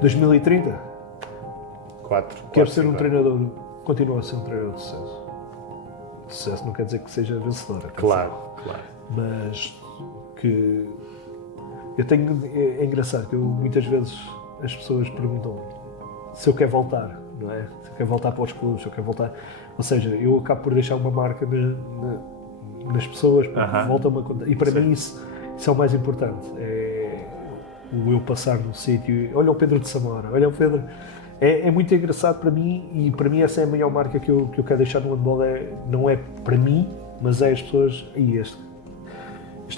2030? 4. Quero ser um treinador, continuo a ser um treinador de sucesso. Sucesso não quer dizer que seja vencedor. Claro. Mas que eu tenho, é engraçado que muitas vezes as pessoas perguntam se eu quero voltar, não é? Se eu quero voltar para os clubes, se eu quero voltar. Ou seja, eu acabo por deixar uma marca nas pessoas, porque voltam-me a contar. E para mim isso é o mais importante. É o eu passar no sítio. Olha o Pedro de Samora, olha o Pedro. É muito engraçado para mim, e para mim essa é a maior marca que eu quero deixar no handball. Não é para mim, mas é as pessoas. E este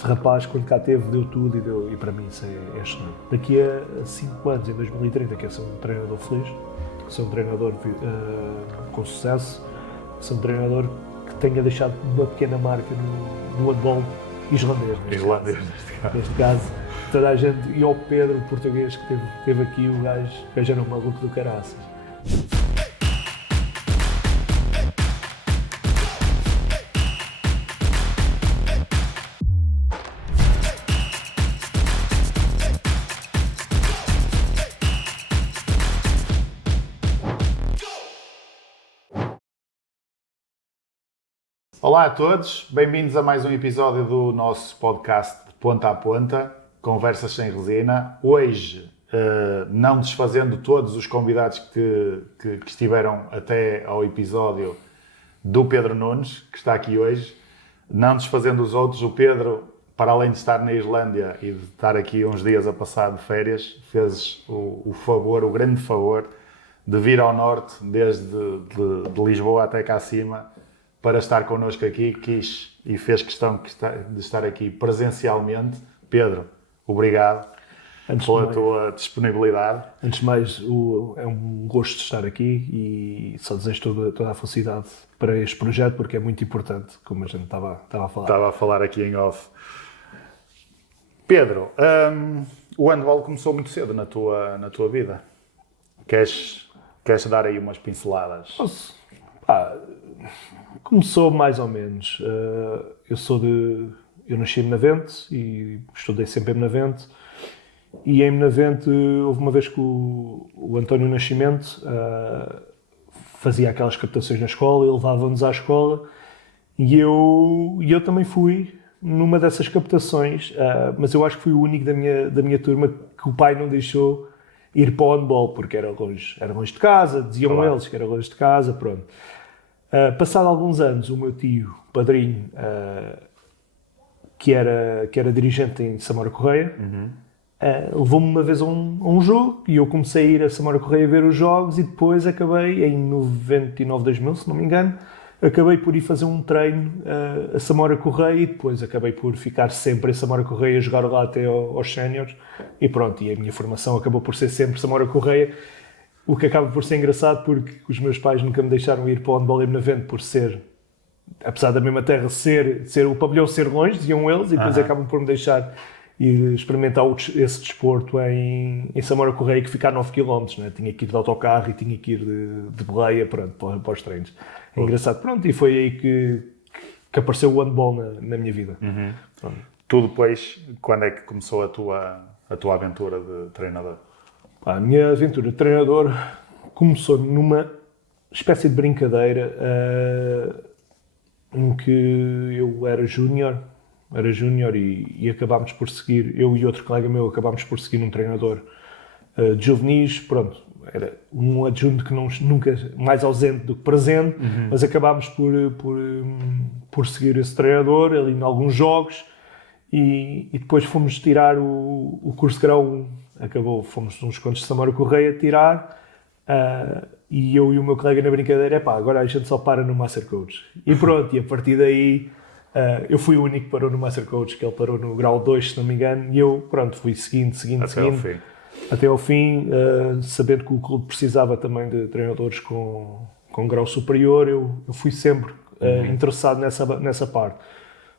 rapaz, quando cá teve, deu tudo e para mim isso é excelente. Daqui a 5 anos, em 2030, quero ser um treinador feliz, ser um treinador com sucesso, ser um treinador que tenha deixado uma pequena marca no handball islandês, neste caso. Toda a gente, e ao Pedro, o português que teve aqui, o gajo era um maluco do caraças. Olá a todos, bem-vindos a mais um episódio do nosso podcast de Ponta a Ponta, Conversas sem Resina. Hoje, não desfazendo todos os convidados que estiveram até ao episódio do Pedro Nunes, que está aqui hoje, não desfazendo os outros, o Pedro, para além de estar na Islândia e de estar aqui uns dias a passar de férias, fez o grande favor de vir ao norte, desde de Lisboa até cá acima, para estar connosco aqui, quis e fez questão de estar aqui presencialmente. Pedro, obrigado pela tua disponibilidade. Antes de mais, é um gosto estar aqui e só desejo toda a felicidade para este projeto, porque é muito importante, como a gente estava a falar. Estava a falar aqui em off. Pedro, o handball começou muito cedo na tua vida. Queres dar aí umas pinceladas? Começou mais ou menos. Eu nasci em Benavente e estudei sempre em Benavente. E em Benavente houve uma vez que o António Nascimento fazia aquelas captações na escola, ele levava-nos à escola e eu também fui numa dessas captações, mas eu acho que fui o único da minha turma que o pai não deixou ir para o handball, porque era longe de casa, diziam eles que era longe de casa, pronto. Passado alguns anos, o meu tio, padrinho, que era dirigente em Samora Correia, levou-me uma vez a um jogo e eu comecei a ir a Samora Correia ver os jogos e depois acabei, em 99, 2000, se não me engano, acabei por ir fazer um treino a Samora Correia e depois acabei por ficar sempre em Samora Correia, jogar lá até aos séniores e pronto, e a minha formação acabou por ser sempre Samora Correia. O que acaba por ser engraçado porque os meus pais nunca me deixaram ir para o handball em Benavente por ser, apesar da mesma terra ser o pavilhão ser longe, diziam eles, e depois acabam por me deixar ir experimentar esse desporto em Samora Correia, que fica a 9 km, né? Tinha que ir de autocarro e tinha que ir de boleia para os treinos. É engraçado. Pronto, e foi aí que apareceu o handball na minha vida. Tu depois, quando é que começou a tua aventura de treinador? A minha aventura de treinador começou numa espécie de brincadeira em que eu era júnior e acabámos por seguir, eu e outro colega meu acabámos por seguir um treinador de juvenis, pronto, era um adjunto que nunca mais ausente do que presente, mas acabámos por seguir esse treinador ali em alguns jogos e depois fomos tirar o curso de grau 1. Fomos uns quantos de Samora Correia tirar e eu e o meu colega na brincadeira, agora a gente só para no Master Coach. E pronto, e a partir daí eu fui o único que parou no Master Coach, que ele parou no grau 2, se não me engano, e eu, pronto, fui seguindo, até ao fim, sabendo que o clube precisava também de treinadores com grau superior, eu fui sempre interessado nessa parte.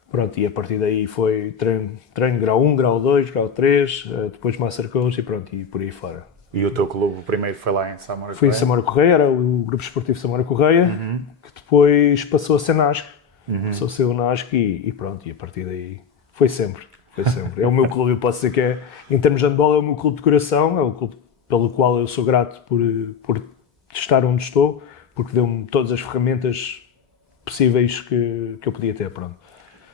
Pronto, e a partir daí foi treino grau 1, grau 2, grau 3, depois Master Coach e pronto, e por aí fora. E o teu clube, o primeiro foi lá em Samora Correia? Foi em Samora Correia, era o Grupo Esportivo Samora Correia, que depois passou a ser NASC, passou a ser o NASC e pronto, e a partir daí foi sempre. É o meu clube, eu posso dizer que em termos de handball, é o meu clube de coração, é o clube pelo qual eu sou grato por estar onde estou, porque deu-me todas as ferramentas possíveis que eu podia ter. Pronto.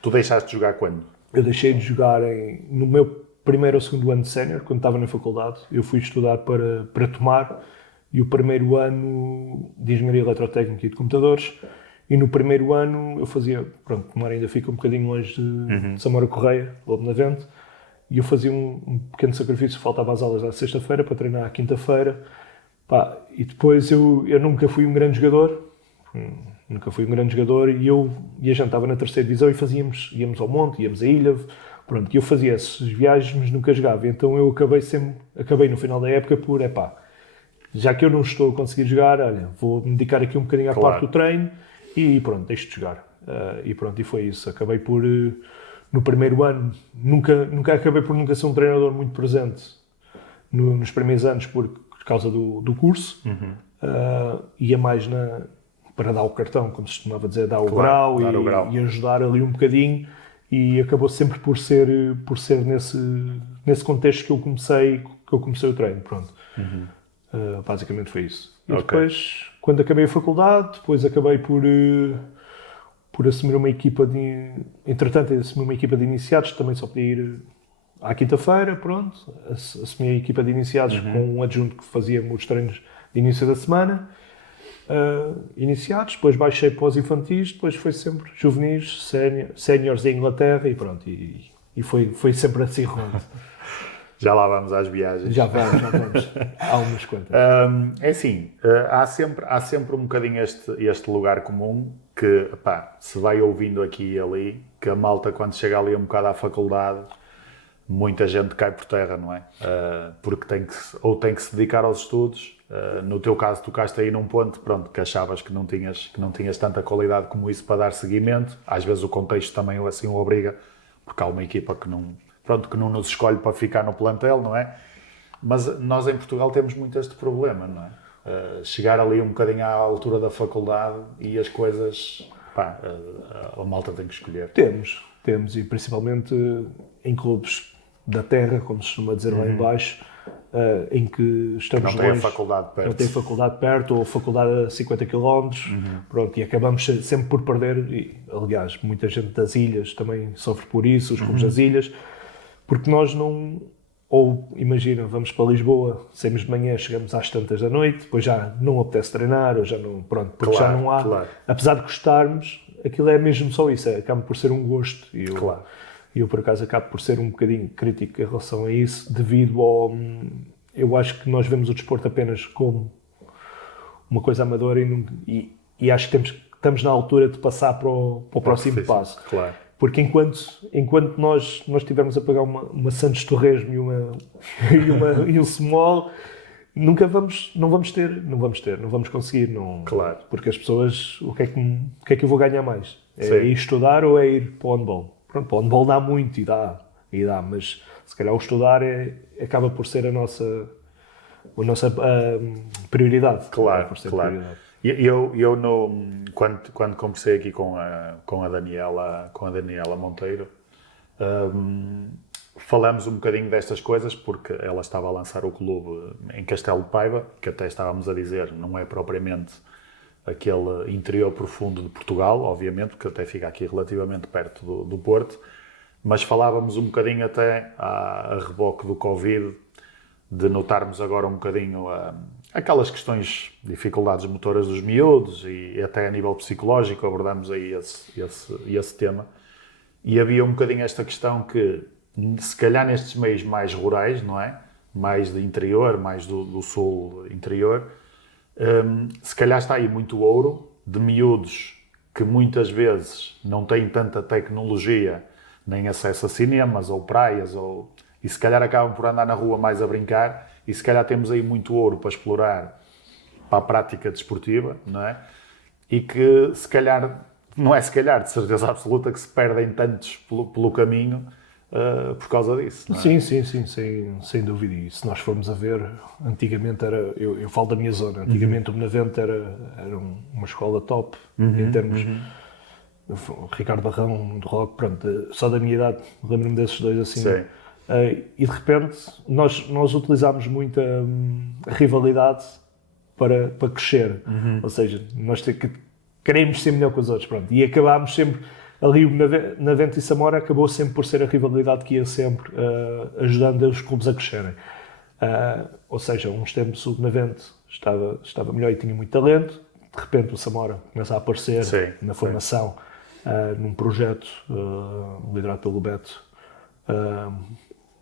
Tu deixaste de jogar quando? Eu deixei de jogar no meu primeiro ou segundo ano de sénior, quando estava na faculdade. Eu fui estudar para Tomar, e o primeiro ano de Engenharia Eletrotécnica e de Computadores, e no primeiro ano eu fazia, pronto, Tomar ainda fica um bocadinho longe de Samora Correia, Lobo Navente, e eu fazia um pequeno sacrifício, faltava às aulas à sexta-feira para treinar à quinta-feira. Pá, e depois eu nunca fui um grande jogador, e a gente estava na terceira divisão e íamos ao monte, íamos à ilha, pronto, e eu fazia essas viagens, mas nunca jogava. Então eu acabei no final da época por, já que eu não estou a conseguir jogar, olha, vou me dedicar aqui um bocadinho à parte do treino e pronto, deixo de jogar. E foi isso. Acabei por, no primeiro ano, acabei por nunca ser um treinador muito presente nos primeiros anos por causa do curso. Ia mais para dar o cartão, como se costumava dizer, dar o grau e ajudar ali um bocadinho, e acabou sempre por ser nesse contexto que eu comecei o treino. Pronto. Basicamente foi isso. E depois, quando acabei a faculdade, depois acabei por assumir uma equipa assumi uma equipa de iniciados, também só podia ir à quinta-feira, pronto. Assumi a equipa de iniciados com um adjunto que fazia os treinos de início da semana. Iniciados, depois baixei para os infantis, depois foi sempre juvenis, séniores em Inglaterra e pronto. E foi sempre assim rundo. Já lá vamos às viagens. Já vamos. Há umas quantas. É assim, há sempre um bocadinho este lugar comum que, se vai ouvindo aqui e ali, que a malta, quando chega ali um bocado à faculdade, muita gente cai por terra, não é? Porque tem que se dedicar aos estudos. No teu caso, tocaste aí num ponto, pronto, que achavas que não tinhas tanta qualidade como isso para dar seguimento. Às vezes o contexto também assim o obriga, porque há uma equipa que não nos escolhe para ficar no plantel, não é? Mas nós em Portugal temos muito este problema, não é? Chegar ali um bocadinho à altura da faculdade e as coisas, a malta tem que escolher. Temos, e principalmente em clubes da terra, como se costuma dizer lá em baixo, em que estamos longe, não tem faculdade perto, ou faculdade a 50 km, pronto, e acabamos sempre por perder, e aliás, muita gente das ilhas também sofre por isso, os clubes das ilhas, porque nós não, ou imagina, vamos para Lisboa, saímos de manhã, chegamos às tantas da noite, depois já não apetece treinar, ou já não, pronto, porque já não há, apesar de gostarmos, aquilo é mesmo só isso, acaba por ser um gosto, e eu por acaso acabo por ser um bocadinho crítico em relação a isso, devido ao, eu acho que nós vemos o desporto apenas como uma coisa amadora e acho que estamos na altura de passar para o próximo passo. Claro. Porque enquanto nós estivermos a pagar uma Santos Torresmo e um Small, não vamos conseguir. Claro. Porque as pessoas, o que é que eu vou ganhar mais? É ir estudar ou é ir para o handball? Pronto, para o handball dá muito e dá, mas se calhar o estudar acaba por ser a nossa prioridade. Claro. Prioridade. Quando conversei aqui com a Daniela Monteiro, falamos um bocadinho destas coisas, porque ela estava a lançar o clube em Castelo de Paiva, que até estávamos a dizer, não é propriamente aquele interior profundo de Portugal, obviamente, porque até fica aqui relativamente perto do Porto, mas falávamos um bocadinho até a reboque do Covid, de notarmos agora um bocadinho aquelas questões, dificuldades motoras dos miúdos e até a nível psicológico abordámos aí esse tema. E havia um bocadinho esta questão que, se calhar nestes meios mais rurais, não é? Mais de interior, mais do sul interior, se calhar está aí muito ouro de miúdos que muitas vezes não têm tanta tecnologia, nem acesso a cinemas ou praias, e se calhar acabam por andar na rua mais a brincar, e se calhar temos aí muito ouro para explorar para a prática desportiva, não é? E que se calhar, não é se calhar, de certeza absoluta, que se perdem tantos pelo caminho por causa disso, não é? Sim, sem dúvida. E se nós formos a ver, antigamente eu falo da minha zona, antigamente o Benavente era uma escola top, em termos... O Ricardo Barrão, de rock, pronto, só da minha idade, lembro-me desses dois assim. Sim. E de repente nós utilizámos muito a rivalidade para crescer. Ou seja, nós queremos ser melhor que os outros. Pronto. E acabámos sempre, ali o Navente e Samora acabou sempre por ser a rivalidade que ia sempre ajudando os clubes a crescerem. Ou seja, uns tempos o Navente estava melhor e tinha muito talento. De repente o Samora começa a aparecer na formação, num projeto liderado pelo Beto,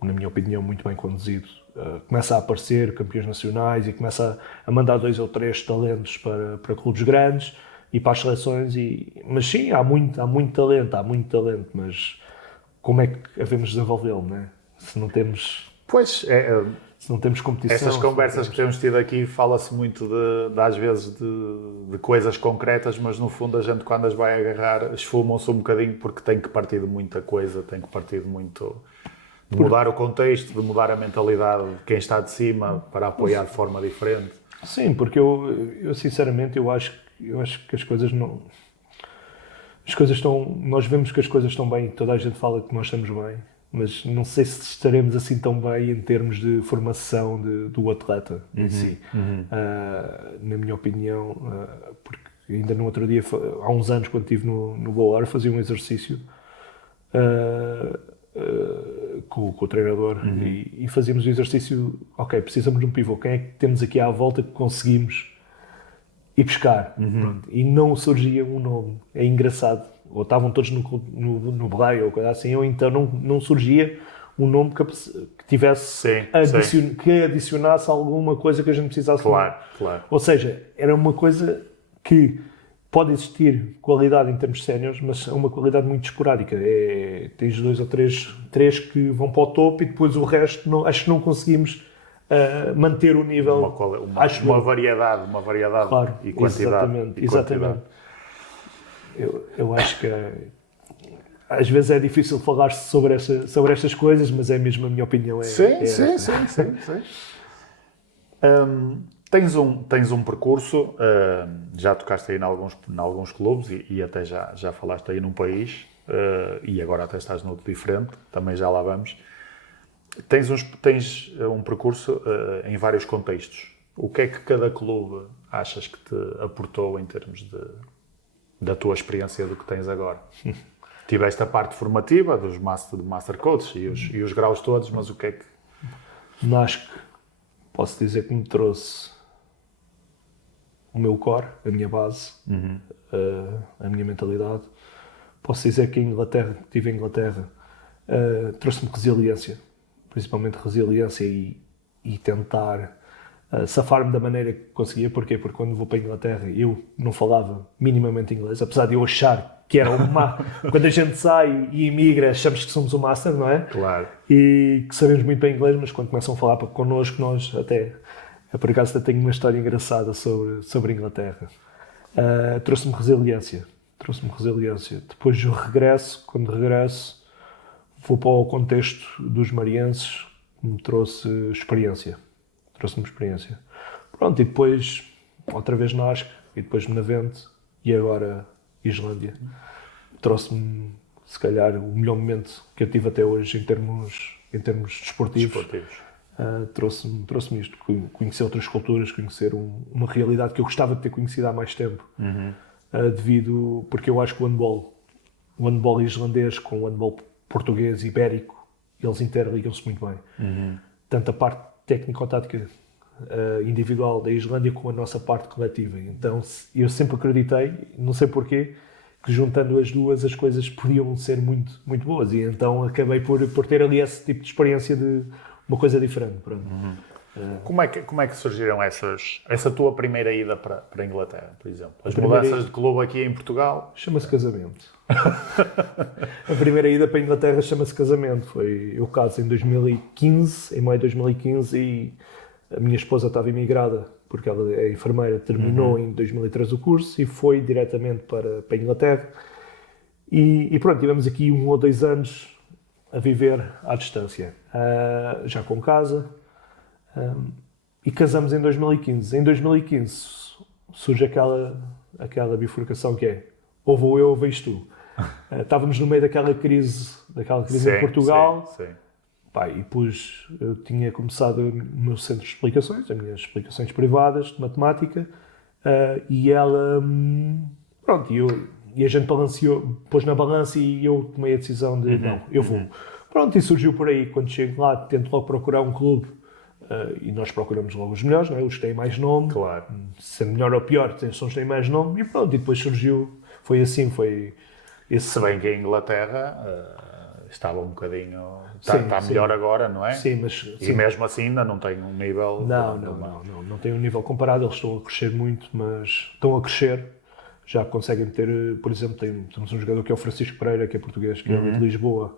na minha opinião muito bem conduzido. Começa a aparecer campeões nacionais e começa a mandar 2 ou 3 talentos para clubes grandes e para as seleções. Mas sim, há muito talento, mas como é que devemos desenvolvê-lo, não é? Se não temos... Se não temos competição... Essas conversas que temos tido aqui, fala-se muito às vezes de coisas concretas, mas no fundo a gente quando as vai agarrar esfumam-se um bocadinho porque tem que partir de muita coisa, tem que partir de muito... De mudar o contexto, de mudar a mentalidade de quem está de cima para apoiar de forma diferente. Sim, porque eu sinceramente eu acho que as coisas não... As coisas estão... Nós vemos que as coisas estão bem, toda a gente fala que nós estamos bem, mas não sei se estaremos assim tão bem em termos de formação do atleta em si. Na minha opinião, porque ainda no outro dia, há uns anos, quando estive no Bolar, fazia um exercício com o treinador e fazíamos o exercício, ok, precisamos de um pivô, quem é que temos aqui à volta que conseguimos ir buscar? Pronto. E não surgia um nome, é engraçado. Ou estavam todos no Belém ou coisa assim, ou então não surgia um nome que tivesse que adicionasse alguma coisa que a gente precisasse. Claro. Ou seja, era uma coisa que pode existir qualidade em termos séniores, mas é uma qualidade muito esporádica. Tens 2 ou 3 que vão para o topo e depois o resto acho que não conseguimos manter o nível. Uma variedade claro, e quantidade. Exatamente. Eu acho que às vezes é difícil falar-se sobre estas coisas, mas é mesmo a minha opinião. Sim. Tens um percurso, já tocaste aí em alguns clubes e até já falaste aí num país, e agora até estás noutro diferente, também já lá vamos. Tens um percurso em vários contextos. O que é que cada clube achas que te aportou em termos da tua experiência do que tens agora? Tiveste a parte formativa dos Master Coaches e os graus todos, mas o que é que... Acho que posso dizer que me trouxe o meu core, a minha base, a minha mentalidade. Posso dizer que estive em Inglaterra, trouxe-me resiliência, principalmente resiliência e tentar safar-me da maneira que conseguia. Porquê? Porque quando vou para a Inglaterra eu não falava minimamente inglês, apesar de eu achar que era quando a gente sai e emigra achamos que somos o master, não é? Claro. E que sabemos muito bem inglês, mas quando começam a falar connosco, nós até... Por acaso até tenho uma história engraçada sobre a Inglaterra. Trouxe-me resiliência. Depois quando regresso, vou para o contexto dos marienses, me trouxe-me experiência. Pronto, e depois outra vez Nasc, e depois Benavente, e agora Islândia. Trouxe-me, se calhar, o melhor momento que eu tive até hoje em termos desportivos. Trouxe-me isto, conhecer outras culturas, conhecer uma realidade que eu gostava de ter conhecido há mais tempo. Porque eu acho que o handball islandês com o handball português, ibérico, eles interligam-se muito bem. Tanto a parte técnico-tática individual da Islândia como a nossa parte coletiva. Então eu sempre acreditei, não sei porquê, que juntando as duas as coisas podiam ser muito, muito boas, e então acabei por ter ali esse tipo de experiência de uma coisa diferente. Como é que surgiram essa tua primeira ida para a Inglaterra, por exemplo? As mudanças de clube aqui em Portugal? Chama-se casamento. A primeira ida para a Inglaterra chama-se casamento. Eu caso em 2015, em maio de 2015, e a minha esposa estava imigrada, porque ela é enfermeira, terminou em 2013 o curso e foi diretamente para a Inglaterra. E pronto, tivemos aqui 1 ou 2 anos a viver à distância, já com casa, e casamos em 2015. Em 2015 surge aquela bifurcação que é ou vou eu ou vens tu. Estávamos no meio daquela crise em Portugal. Sim. Pá, e depois eu tinha começado o meu centro de explicações, as minhas explicações privadas de matemática, e ela, pronto, e a gente pôs na balança e eu tomei a decisão de, não, eu vou. Pronto, e surgiu por aí, quando chego lá, tento logo procurar um clube, e nós procuramos logo os melhores, não é? Os que têm mais nome, Claro. se é melhor ou pior, são os que têm mais nome, e pronto, e depois surgiu, foi assim, foi esse... Se bem que a Inglaterra estava um bocadinho... Sim, Está sim. melhor agora, não é? Sim, mas... E sim. mesmo assim ainda não tem um nível... Não tem um nível comparado, eles estão a crescer muito, mas estão a crescer, já conseguem ter, por exemplo, temos um jogador que é o Francisco Pereira, que é português, que é de Lisboa,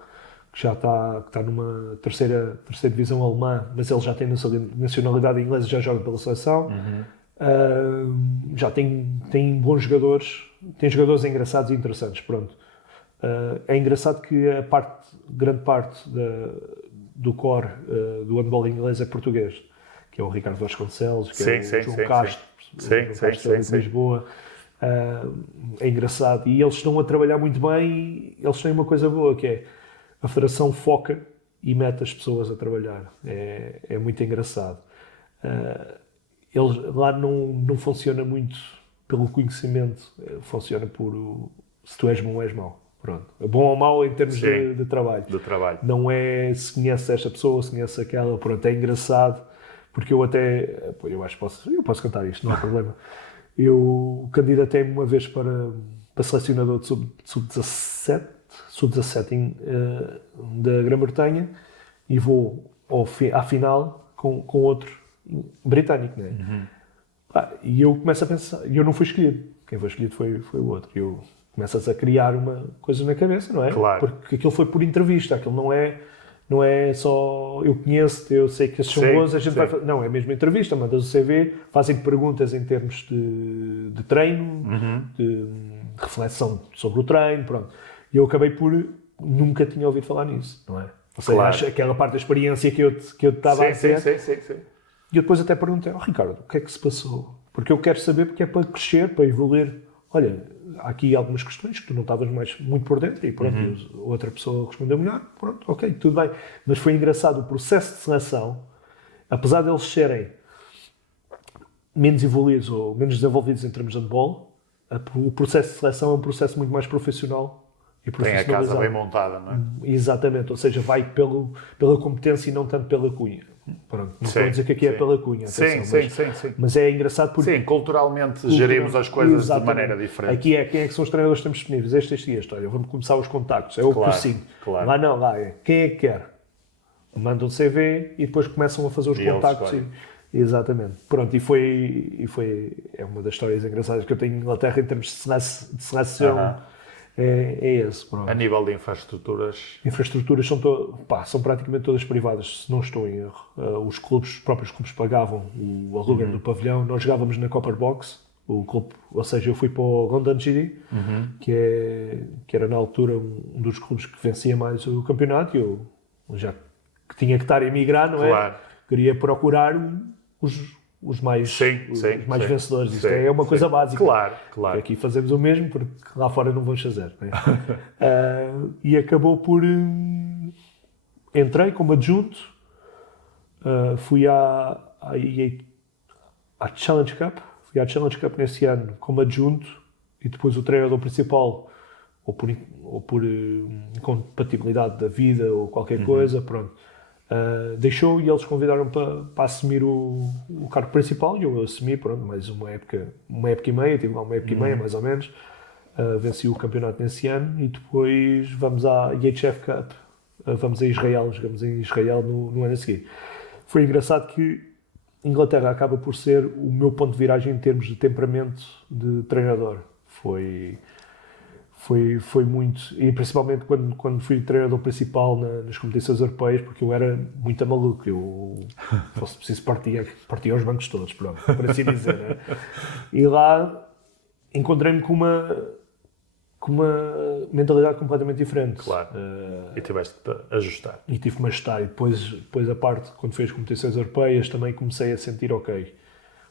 que já que está numa terceira divisão alemã, mas ele já tem nacionalidade inglesa e já joga pela seleção. Já tem bons jogadores, tem jogadores engraçados e interessantes, pronto. É engraçado que grande parte do core do handball inglês é português, que é o Ricardo Vasconcelos, que é o João Castro, de Lisboa. É engraçado. E eles estão a trabalhar muito bem e eles têm uma coisa boa, que é a federação foca e mete as pessoas a trabalhar. É muito engraçado. Lá não funciona muito pelo conhecimento, funciona por se tu és bom ou és mau. Pronto. Bom ou mau em termos de trabalho. Do trabalho. Não é se conhece esta pessoa, se conhece aquela. Pronto, é engraçado, porque eu até... Eu acho que posso contar isto, não há problema. Eu candidatei-me uma vez para selecionador de sub-17 da Grã-Bretanha e vou à final com outro britânico, não é? E eu começo a pensar... Eu não fui escolhido. Quem foi escolhido foi o outro. Eu começas a criar uma coisa na cabeça, não é? Claro. Porque aquilo foi por entrevista, aquilo não é só eu conheço, eu sei que esses são bons, a gente vai fazer. Não, é mesmo entrevista, mandas o CV, fazem perguntas em termos de treino, de reflexão sobre o treino, pronto. E eu acabei por nunca tinha ouvido falar nisso, não é? Ou seja, acho aquela parte da experiência que eu estava a dizer. Sim. E eu depois até perguntei, Ricardo, o que é que se passou? Porque eu quero saber, porque é para crescer, para evoluir. Olha, há aqui algumas questões que tu não estavas muito por dentro e pronto, e outra pessoa respondeu melhor, pronto, ok, tudo bem. Mas foi engraçado, o processo de seleção, apesar de eles serem menos evoluídos ou menos desenvolvidos em termos de handball, o processo de seleção é um processo muito mais profissional e profissionalizado. Tem a casa bem montada, não é? Exatamente, ou seja, vai pela competência e não tanto pela cunha. Pronto, não estou a dizer que aqui é pela cunha, atenção, mas é engraçado porque... Sim, culturalmente gerimos as coisas de maneira diferente. Aqui quem é que são os treinadores que temos disponíveis? Este. Olha, vamos começar os contactos, é o cursinho. Claro. Lá é quem é que quer? Mandam o CV e depois começam a fazer os contactos. Exatamente. Pronto, é uma das histórias engraçadas que eu tenho em Inglaterra em termos de seleção. É esse. Pronto. A nível de infraestruturas? Infraestruturas são praticamente todas privadas, se não estou em erro. Os próprios clubes pagavam o aluguer do pavilhão. Nós jogávamos na Copper Box, o clube, ou seja, eu fui para o London GD, que era na altura um dos clubes que vencia mais o campeonato, e eu já que tinha que estar a emigrar, não é? Claro. Queria procurar os mais vencedores. Isto é uma coisa básica. Claro. Aqui fazemos o mesmo, porque lá fora não vamos fazer. Né? E acabou por... entrei como adjunto, fui à Challenge Cup. Fui à Challenge Cup nesse ano como adjunto, e depois o treinador principal, ou por incompatibilidade da vida ou qualquer coisa, pronto. Deixou e eles convidaram para assumir o cargo principal e eu assumi, pronto, mais uma época e meia, tive lá uma época e meia mais ou menos, venci o campeonato nesse ano e depois vamos à EHF Cup, vamos a Israel, jogamos em Israel no ano a seguir. Foi engraçado que Inglaterra acaba por ser o meu ponto de viragem em termos de temperamento de treinador. Foi muito, e principalmente quando fui treinador principal nas competições europeias, porque eu era muito maluco, se fosse preciso partia os bancos todos, pronto, por assim dizer, né? E lá encontrei-me com uma mentalidade completamente diferente. Claro, e tiveste de ajustar. E tive que me ajustar, e depois a parte, quando fui às competições europeias, também comecei a sentir, ok,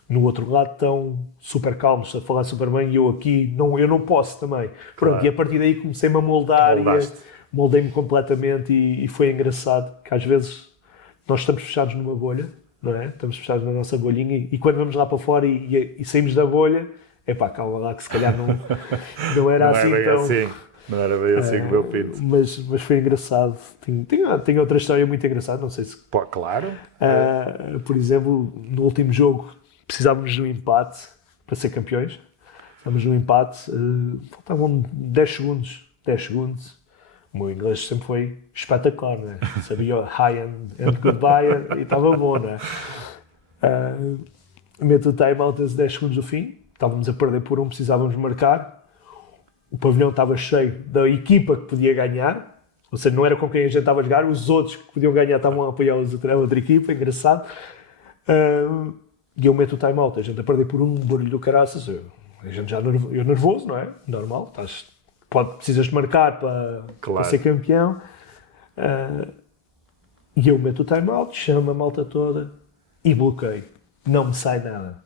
no outro lado estão super calmos, a falar super bem, e eu aqui, eu não posso também. Pronto, claro. E a partir daí comecei-me a moldar moldei-me completamente e foi engraçado que às vezes nós estamos fechados numa bolha, não é? Estamos fechados na nossa bolhinha e quando vamos lá para fora e saímos da bolha, epá, calma lá que se calhar não era assim tão... Não era bem assim com o meu pinto. Mas foi engraçado. Tem outra história muito engraçada, não sei se... Pô, claro. Por exemplo, no último jogo precisávamos de um empate para ser campeões. Estamos no empate, faltavam 10 segundos. 10 segundos. O meu inglês sempre foi espetacular, não é? Sabia hi and goodbye e estava bom, não é? Meto o time-out a 10 segundos do fim. Estávamos a perder por precisávamos marcar. O pavilhão estava cheio da equipa que podia ganhar. Ou seja, não era com quem a gente estava a jogar. Os outros que podiam ganhar estavam a apoiar a outra equipa. Engraçado. E eu meto o time-out. A gente a perder por barulho do caraças. A gente já nervoso, não é? Normal. Precisas de marcar para ser campeão. E eu meto o time-out, chamo a malta toda e bloqueio. Não me sai nada.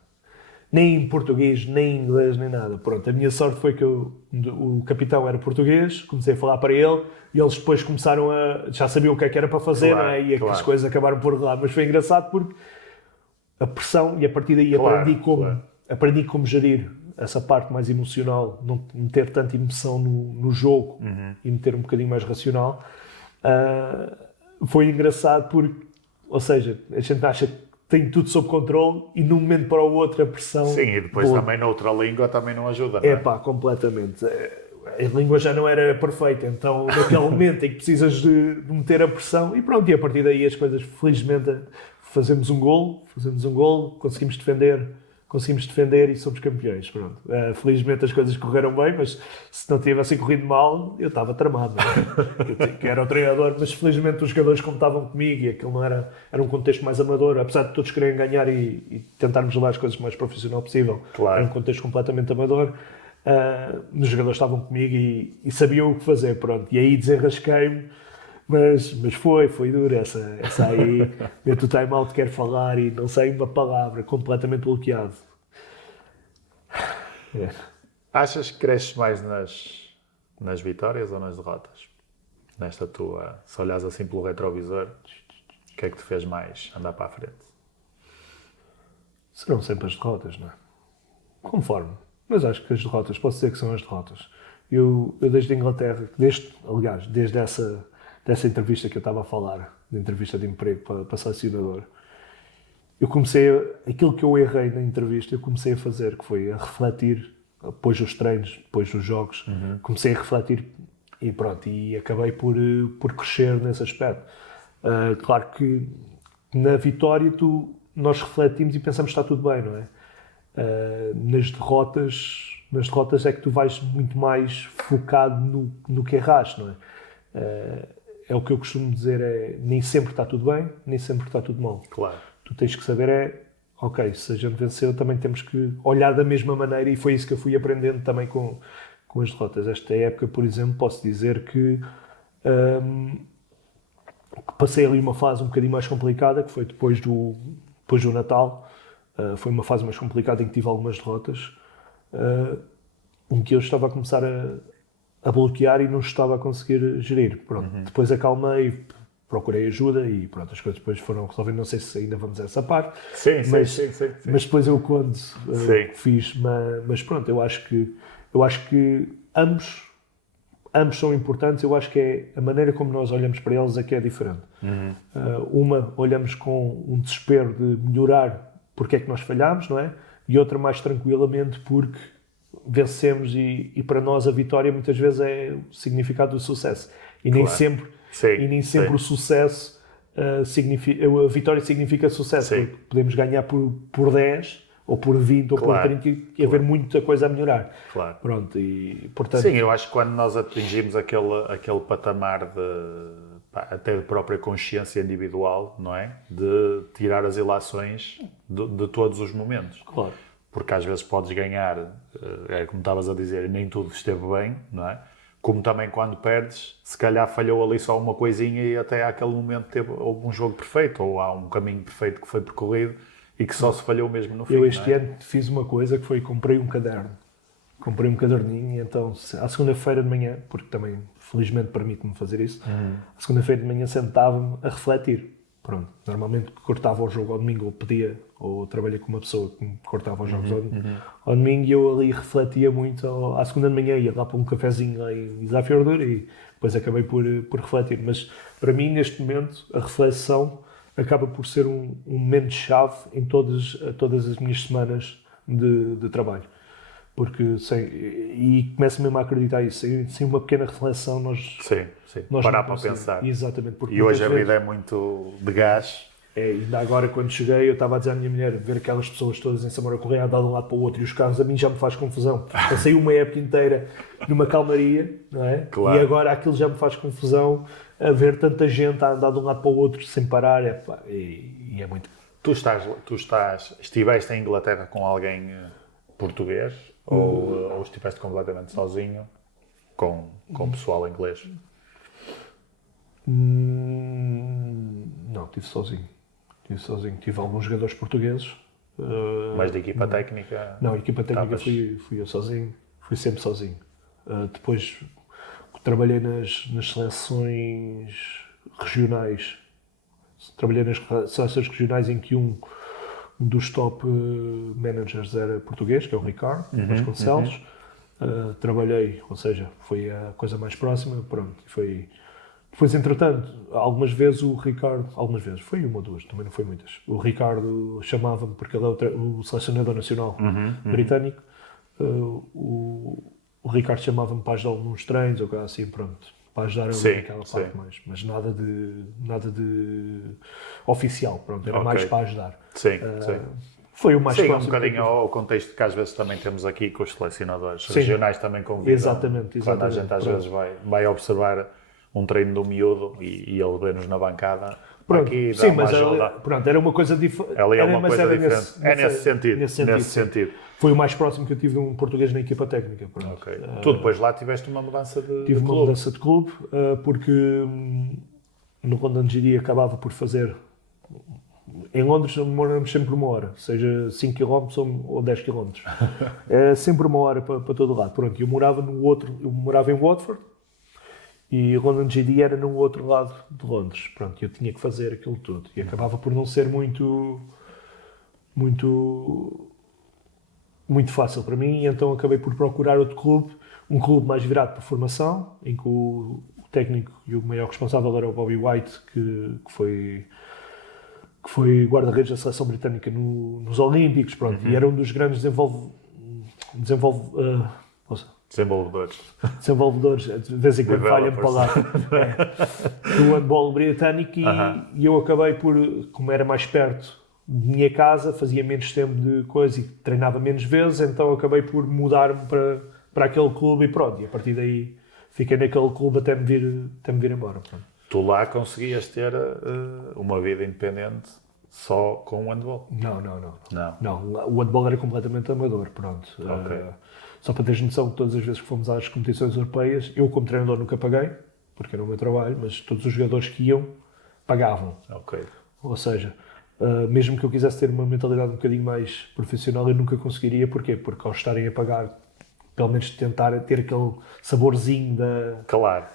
Nem em português, nem em inglês, nem nada. Pronto, a minha sorte foi que o capitão era português, comecei a falar para ele e eles depois começaram já sabiam o que é que era para fazer, não é? E as coisas acabaram por rolar. Mas foi engraçado porque a pressão, e a partir daí aprendi como gerir essa parte mais emocional, não meter tanta emoção no jogo e meter um bocadinho mais racional. Foi engraçado porque, ou seja, a gente acha que tem tudo sob controle e de um momento para o outro a pressão... Sim, e depois também noutra língua também não ajuda, não é? Pá, completamente. A língua já não era perfeita, então naquele momento em que precisas de meter a pressão e pronto, e a partir daí as coisas, felizmente, fazemos um golo, conseguimos defender e somos campeões. Pronto. Felizmente as coisas correram bem, mas se não tivessem corrido mal, eu estava tramado. Eu era o treinador, mas felizmente os jogadores contavam comigo e aquilo não era um contexto mais amador, apesar de todos quererem ganhar e tentarmos levar as coisas o mais profissional possível. Claro. Era um contexto completamente amador. Os jogadores estavam comigo e sabiam o que fazer, pronto. E aí desenrasquei-me. Mas foi duro essa aí, meto o time-out, quero falar e não sei uma palavra, completamente bloqueado. Achas que cresces mais nas vitórias ou nas derrotas? Nesta tua, se olhares assim pelo retrovisor, o que é que te fez mais andar para a frente? Serão sempre as derrotas, não é? Conforme. Mas acho que as derrotas, posso dizer que são as derrotas. Eu desde a Inglaterra, desde dessa entrevista que eu estava a falar, de entrevista de emprego para selecionador, eu aquilo que eu errei na entrevista, eu comecei a fazer, que foi a refletir, depois dos treinos, depois dos jogos, comecei a refletir e pronto, e acabei por crescer nesse aspecto. Claro que na vitória nós refletimos e pensamos que está tudo bem, não é? Nas derrotas é que tu vais muito mais focado no que erraste, não é? É o que eu costumo dizer, nem sempre está tudo bem, nem sempre está tudo mal. Claro. Tu tens que saber ok, se a gente venceu também temos que olhar da mesma maneira e foi isso que eu fui aprendendo também com as derrotas. Esta época, por exemplo, posso dizer que passei ali uma fase um bocadinho mais complicada, que foi depois do Natal. Foi uma fase mais complicada em que tive algumas derrotas, em que eu estava a começar a bloquear e não estava a conseguir gerir. Pronto. Depois acalmei, procurei ajuda e pronto, as coisas depois foram resolvendo. Não sei se ainda vamos a essa parte. Sim. Mas depois eu quando fiz, mas pronto, eu acho que ambos são importantes. Eu acho que é a maneira como nós olhamos para eles é que é diferente. Uma, olhamos com um desespero de melhorar porque é que nós falhámos, não é? E outra mais tranquilamente porque vencemos e para nós a vitória muitas vezes é o significado do sucesso. E nem sempre, o sucesso a vitória significa sucesso. Porque podemos ganhar por 10 ou por 20 ou por 30 e haver muita coisa a melhorar. Claro. Pronto, e portanto... Sim, eu acho que quando nós atingimos aquele patamar até de própria consciência individual, não é? De tirar as ilações de todos os momentos. Claro. Porque às vezes podes ganhar, como estavas a dizer, nem tudo esteve bem, não é? Como também quando perdes, se calhar falhou ali só uma coisinha e até àquele momento houve um jogo perfeito, ou há um caminho perfeito que foi percorrido e que só se falhou mesmo no fim. Eu este ano fiz uma coisa que foi, comprei um caderno Comprei um caderninho e então, à segunda-feira de manhã, porque também felizmente permite-me fazer isso, à segunda-feira de manhã sentava-me a refletir. Pronto, normalmente cortava o jogo ao domingo, ou pedia, ou trabalhei com uma pessoa que me cortava os jogos ao domingo, e eu ali refletia muito à segunda de manhã, ia lá para um cafezinho lá em Isla Fiordura e depois acabei por refletir. Mas para mim, neste momento, a reflexão acaba por ser um momento-chave em todas as minhas semanas de trabalho. Porque e começo mesmo a acreditar isso, sem uma pequena reflexão nós parar não para conseguimos. pensar. Exatamente. E hoje a vida é muito de gás. Ainda agora quando cheguei eu estava a dizer à minha mulher, ver aquelas pessoas todas em Samora Correia a dar de um lado para o outro e os carros, a mim já me faz confusão. Passei uma época inteira numa calmaria, não é? Claro. E agora aquilo já me faz confusão, a ver tanta gente a andar de um lado para o outro sem parar, e é muito... Estiveste em Inglaterra com alguém português ou estiveste completamente sozinho com pessoal inglês? Não, estive sozinho. Tive alguns jogadores portugueses. Mas de equipa técnica? Não, equipa técnica fui eu sozinho. Fui sempre sozinho. Depois trabalhei nas seleções regionais. Trabalhei nas seleções regionais em que um dos top managers era português, que é o Ricardo Vasconcelos. Trabalhei, ou seja, foi a coisa mais próxima, pronto, Depois, entretanto, algumas vezes o Ricardo, foi uma ou duas, também não foi muitas, o Ricardo chamava-me, porque ele é o selecionador nacional britânico, o Ricardo chamava-me para ajudar nos treinos, ou coisa assim, pronto, para ajudar ali naquela parte mais, mas nada de oficial, pronto, era mais para ajudar. Sim. Foi o mais próximo. Um bocadinho ao contexto que às vezes também temos aqui com os selecionadores regionais também convidam. Exatamente. Quando a gente às vezes vai observar um treino do miúdo e ele vê-nos na bancada, aqui dá uma ajuda. Era uma coisa diferente. Ali é uma coisa diferente. Nesse sentido. Foi o mais próximo que eu tive de um português na equipa técnica. Okay. Tu depois lá tiveste uma mudança de Tive uma clube. mudança de clube, porque no London GD acabava por fazer... Em Londres demoramos sempre uma hora, seja 5 km ou 10 km. Era sempre uma hora para todo lado. Pronto, eu morava em Watford e London GD era no outro lado de Londres. Pronto, eu tinha que fazer aquilo tudo e acabava por não ser muito fácil para mim, e então acabei por procurar outro clube, um clube mais virado para a formação, em que o técnico e o maior responsável era o Bobby White, que foi guarda-redes da seleção britânica nos Olímpicos, pronto, e era um dos grandes desenvolvedores, de vez em quando falha-me para lá, do handball britânico, e eu acabei por, como era mais perto de minha casa, fazia menos tempo de coisa e treinava menos vezes, então acabei por mudar-me para aquele clube e pronto, e a partir daí fiquei naquele clube até me vir embora. Pronto. Tu lá conseguias ter uma vida independente só com o handball? Não, o handball era completamente amador, pronto. Okay. Só para teres noção que todas as vezes que fomos às competições europeias, eu como treinador nunca paguei, porque era o meu trabalho, mas todos os jogadores que iam, pagavam. Okay. Ou seja, mesmo que eu quisesse ter uma mentalidade um bocadinho mais profissional, eu nunca conseguiria. Porquê? Porque ao estarem a pagar, pelo menos tentar ter aquele saborzinho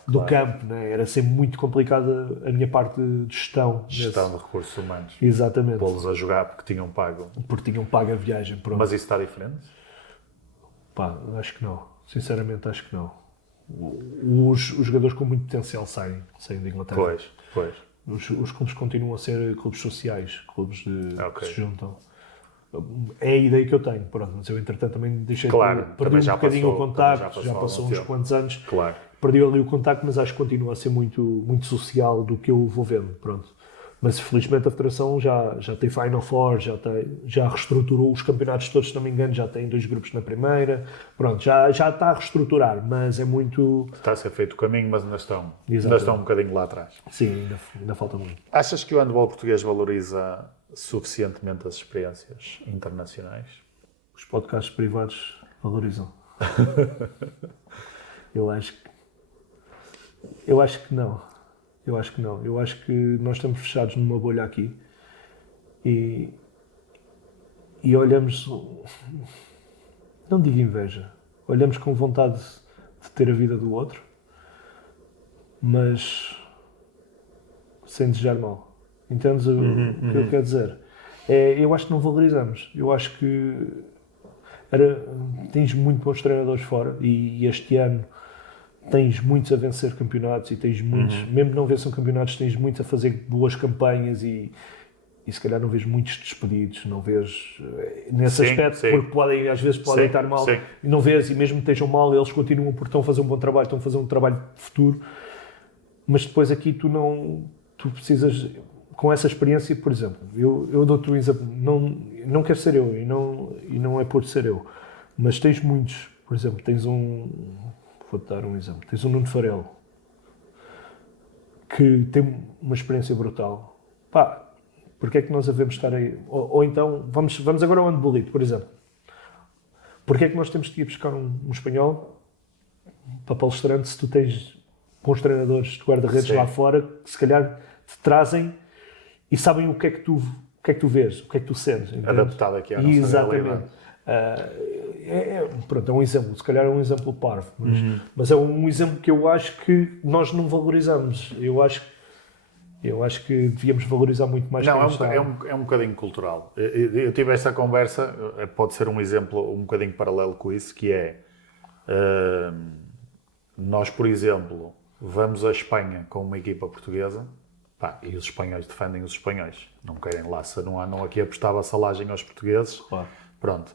do campo, né? Era sempre muito complicada a minha parte de gestão. Gestão de recursos humanos. Exatamente. Pô-los a jogar porque tinham pago. A viagem. Pronto. Mas isso está diferente? Pá, acho que não. Sinceramente, acho que não. Os jogadores com muito potencial saem de Inglaterra. Pois. Os clubes continuam a ser clubes sociais, clubes que se juntam. É a ideia que eu tenho, pronto, mas eu entretanto também perdi um bocadinho o contacto, já passou uns quantos anos, perdi ali o contacto, mas acho que continua a ser muito social do que eu vou vendo, pronto. Mas felizmente a Federação já tem Final Four, já reestruturou os campeonatos todos, se não me engano, já tem 2 grupos na primeira, pronto, já está a reestruturar, mas é muito... Está a ser feito o caminho, mas ainda estão um bocadinho lá atrás. Sim, ainda falta muito. Achas que o handball português valoriza suficientemente as experiências internacionais? Os podcasts privados valorizam. Eu acho que não. Eu acho que nós estamos fechados numa bolha aqui e olhamos, não digo inveja, olhamos com vontade de ter a vida do outro, mas sem desejar mal. Entendes o que eu quero dizer? Eu acho que não valorizamos. Eu acho que tens muito bons treinadores fora e este ano tens muitos a vencer campeonatos e tens muitos, mesmo não vençam campeonatos, tens muitos a fazer boas campanhas e se calhar não vês muitos despedidos, não vês nesse aspecto, porque às vezes podem estar mal, e não vês, e mesmo que estejam mal, eles continuam porque estão a fazer um bom trabalho, estão a fazer um trabalho de futuro, mas depois aqui tu precisas, com essa experiência, por exemplo, eu dou-te um exemplo, não quero ser eu, e não é por ser eu, mas tens muitos, por exemplo, vou-te dar um exemplo, tens um Nuno Farelo, que tem uma experiência brutal. Pá, porque é que nós devemos estar aí? Ou então, vamos agora ao Andebolito, por exemplo. Porque é que nós temos que ir buscar um espanhol para palestrante se tu tens bons treinadores de guarda-redes lá fora que se calhar te trazem e sabem o que é que tu vês, o que é que tu sentes. Entende? Adaptado aqui à nossa realidade. Pronto, é um exemplo, se calhar é um exemplo parvo, mas é um exemplo que eu acho que nós não valorizamos. Eu acho que devíamos valorizar muito mais. Não, é um bocadinho cultural. Eu tive esta conversa, pode ser um exemplo um bocadinho paralelo com isso, que é nós, por exemplo, vamos à Espanha com uma equipa portuguesa, pá, e os espanhóis defendem os espanhóis. Não querem lá, não aqui apostar vassalagem aos portugueses. Claro. Pronto.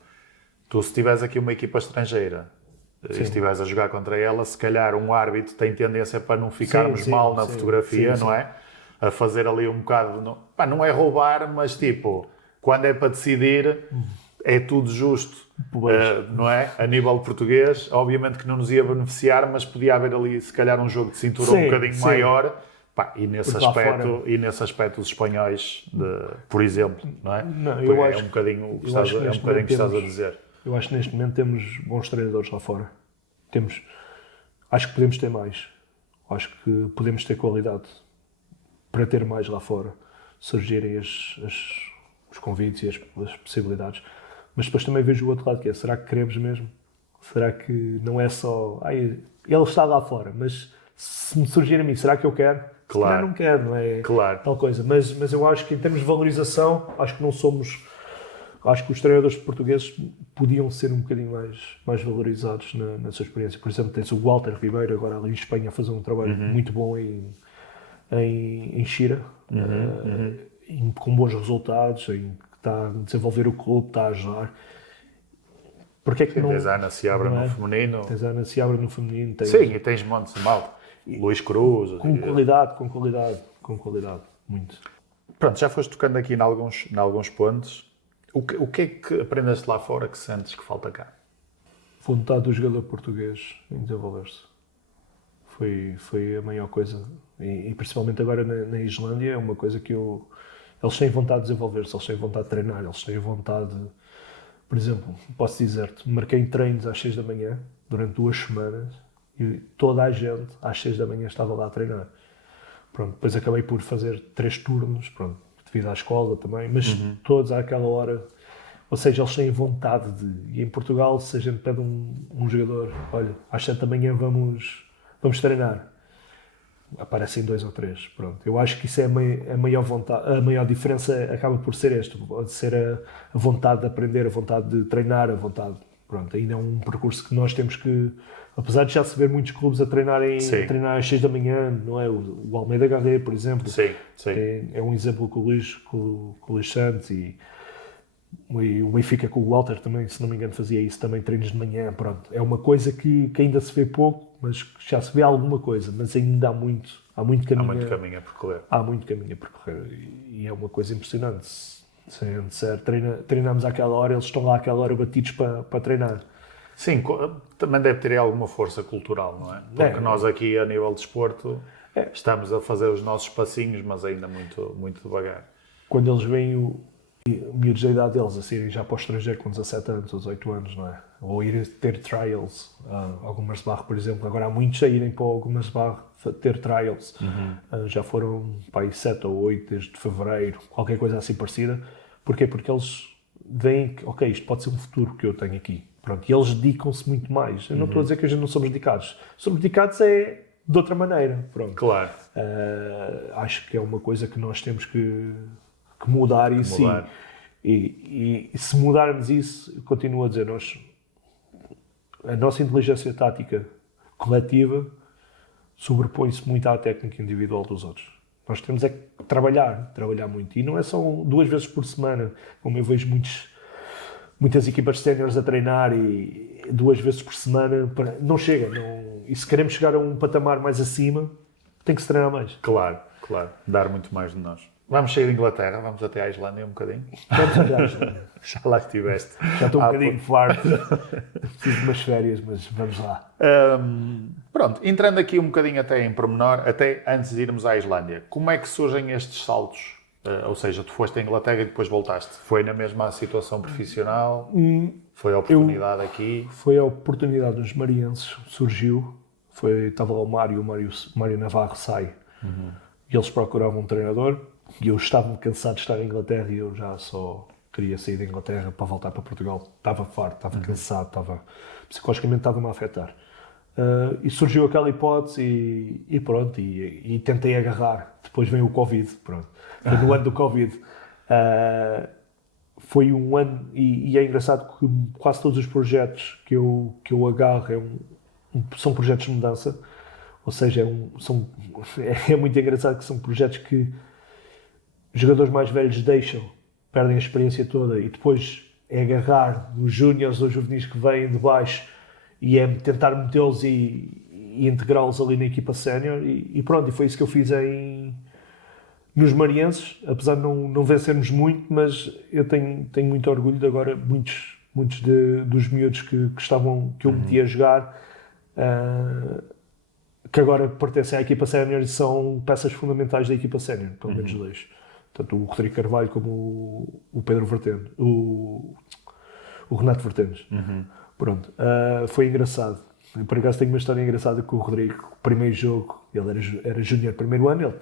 Tu, se tiveres aqui uma equipa estrangeira e estiveres a jogar contra ela, se calhar um árbitro tem tendência para não ficarmos mal na fotografia, não é? A fazer ali um bocado... Não é roubar, mas tipo, quando é para decidir, é tudo justo, não é? A nível português, obviamente que não nos ia beneficiar, mas podia haver ali, se calhar, um jogo de cintura um bocadinho maior. Pá, e nesse aspecto os espanhóis, por exemplo, não é? Não, eu acho, é um bocadinho o que estás a dizer. Eu acho que neste momento temos bons treinadores lá fora. Acho que podemos ter mais. Acho que podemos ter qualidade para ter mais lá fora. Surgirem os convites e as possibilidades. Mas depois também vejo o outro lado, que é, será que queremos mesmo? Será que não é só... ele está lá fora, mas se me surgir a mim, será que eu quero? Claro. Não quero, não é tal coisa. Mas eu acho que em termos de valorização, acho que não somos... Acho que os treinadores portugueses podiam ser um bocadinho mais valorizados nessa experiência. Por exemplo, tens o Walter Ribeiro agora ali em Espanha a fazer um trabalho muito bom em Xira, com bons resultados, que está a desenvolver o clube, está a ajudar. Porque é que não... Tens a Ana Seabra no feminino. Tens a Ana Seabra no feminino. Sim, e tens montes de malta. Luís Cruz. Com qualidade, muito. Pronto, já foste tocando aqui em alguns pontos. O que é que aprendeste lá fora que sentes que falta cá? Vontade do jogador português em desenvolver-se. Foi a maior coisa. E principalmente agora na Islândia, é uma coisa que eles têm vontade de desenvolver-se, eles têm vontade de treinar, eles têm vontade de... Por exemplo, posso dizer-te, marquei treinos às 6 da manhã, durante 2 semanas, e toda a gente às 6 da manhã estava lá a treinar. Pronto, depois acabei por fazer 3 turnos, pronto, devido à escola também, mas todos àquela hora, ou seja, eles têm vontade de... E em Portugal, se a gente pede um jogador, olha, às 7 da manhã vamos treinar, aparecem 2 ou 3, pronto. Eu acho que isso é a maior vontade, a maior diferença acaba por ser esta, pode ser a vontade de aprender, a vontade de treinar, a vontade, pronto, ainda é um percurso que nós temos que, apesar de já se ver muitos clubes a treinar às 6 da manhã, não é? O Almeida Garré, por exemplo, é um exemplo com o Luís Santos e o Benfica com o Walter também, se não me engano, fazia isso também, treinos de manhã, pronto. É uma coisa que ainda se vê pouco, mas já se vê alguma coisa, mas ainda há muito caminho. Há muito caminho a percorrer. Há muito caminho a percorrer e é uma coisa impressionante. Se a gente disser, treinamos àquela hora, eles estão lá àquela hora batidos para treinar. Sim, também deve ter alguma força cultural, não é? Porque nós aqui, a nível de desporto, estamos a fazer os nossos passinhos, mas ainda muito, muito devagar. Quando eles veem miúdos da idade deles a saírem já para o estrangeiro com 17 anos ou 18 anos, não é? Ou ir ter trials, algumas barras, por exemplo. Agora há muitos a irem para algumas barras ter trials. Já foram para aí 7 ou 8 desde fevereiro, qualquer coisa assim parecida. Porquê? Porque eles veem que, ok, isto pode ser um futuro que eu tenho aqui. Pronto, e eles dedicam-se muito mais. Eu não estou a dizer que a gente não somos dedicados. Somos dedicados é de outra maneira. Pronto. Claro. Acho que é uma coisa que nós temos que mudar e sim. E se mudarmos isso, eu continuo a dizer, a nossa inteligência tática coletiva sobrepõe-se muito à técnica individual dos outros. Nós temos é que trabalhar muito. E não é só 2 vezes por semana, como eu vejo muitas equipas séniores a treinar e 2 vezes por semana. Não chega. E se queremos chegar a um patamar mais acima, tem que se treinar mais. Claro. Dar muito mais de nós. Vamos sair da Inglaterra, vamos até à Islândia um bocadinho. Vamos até à Islândia. Já lá estiveste. Já estou um bocadinho farto. Preciso de umas férias, mas vamos lá. Pronto, entrando aqui um bocadinho até em pormenor, até antes de irmos à Islândia, como é que surgem estes saltos? Ou seja, tu foste à Inglaterra e depois voltaste. Foi na mesma situação profissional? Foi a oportunidade aqui? Foi a oportunidade dos marienses, surgiu. Estava lá o Mário Navarro sai. E eles procuravam um treinador. E eu estava cansado de estar em Inglaterra e eu já só queria sair da Inglaterra para voltar para Portugal. Estava farto, estava cansado, psicologicamente estava-me a afetar. E surgiu aquela hipótese e pronto, e tentei agarrar. Depois veio o Covid, pronto. Foi no ano do Covid. Foi um ano, e é engraçado que quase todos os projetos que eu agarro são projetos de mudança. Ou seja, é muito engraçado que são projetos que jogadores mais velhos perdem a experiência toda e depois é agarrar nos júniores ou juvenis que vêm de baixo e é tentar metê-los e integrá-los ali na equipa sénior e pronto, e foi isso que eu fiz nos marienses, apesar de não vencermos muito, mas eu tenho muito orgulho de agora, muitos dos miúdos que eu meti a jogar, que agora pertencem à equipa sénior e são peças fundamentais da equipa sénior, pelo menos 2. Tanto o Rodrigo Carvalho como o Pedro Vertente, o Renato Vertentes. Pronto, foi engraçado. Eu, por acaso, tenho uma história engraçada com o Rodrigo. O primeiro jogo, ele era júnior primeiro ano,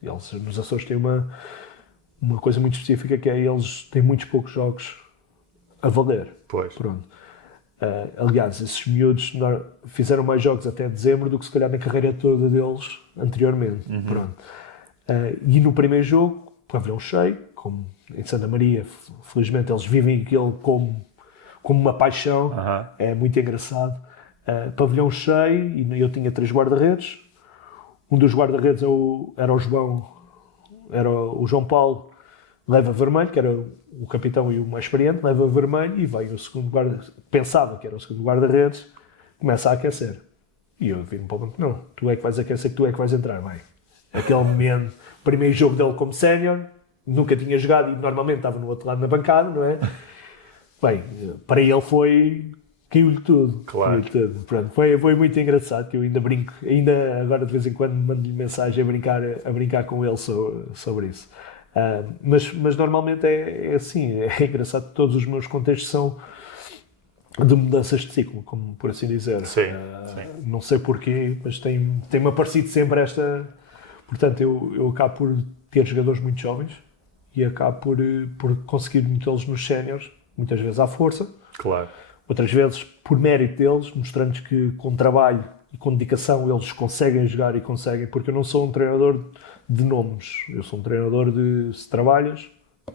eles nos Açores têm uma coisa muito específica que é eles têm muitos poucos jogos a valer. Pois. Pronto. Aliás, esses miúdos fizeram mais jogos até dezembro do que se calhar na carreira toda deles anteriormente. Pronto. E no primeiro jogo, pavilhão cheio, como em Santa Maria, felizmente eles vivem aquilo como uma paixão, é muito engraçado. Pavilhão cheio, e eu tinha 3 guarda-redes. Um dos guarda-redes era o João Paulo, leva vermelho, que era o capitão e o mais experiente, leva vermelho e veio o segundo guarda-redes, pensava que era o segundo guarda-redes, começa a aquecer. E eu vim para o banco, não, tu é que vais aquecer, que tu é que vais entrar, vai. Aquele momento, primeiro jogo dele como sénior, nunca tinha jogado e normalmente estava no outro lado na bancada, não é? Bem, para ele caiu-lhe tudo. Claro. Caiu-lhe tudo. Pronto, foi muito engraçado, que eu ainda brinco, agora de vez em quando mando-lhe mensagem a brincar com ele sobre isso. Mas normalmente é assim, é engraçado que todos os meus contextos são de mudanças de ciclo, como por assim dizer. Sim. Não sei porquê, mas tem-me aparecido sempre esta... Portanto, eu acabo por ter jogadores muito jovens e acabo por conseguir metê-los nos séniores, muitas vezes à força, claro. Outras vezes por mérito deles, mostrando-lhes que com trabalho e com dedicação eles conseguem jogar e conseguem, porque eu não sou um treinador de nomes, eu sou um treinador de se trabalhas,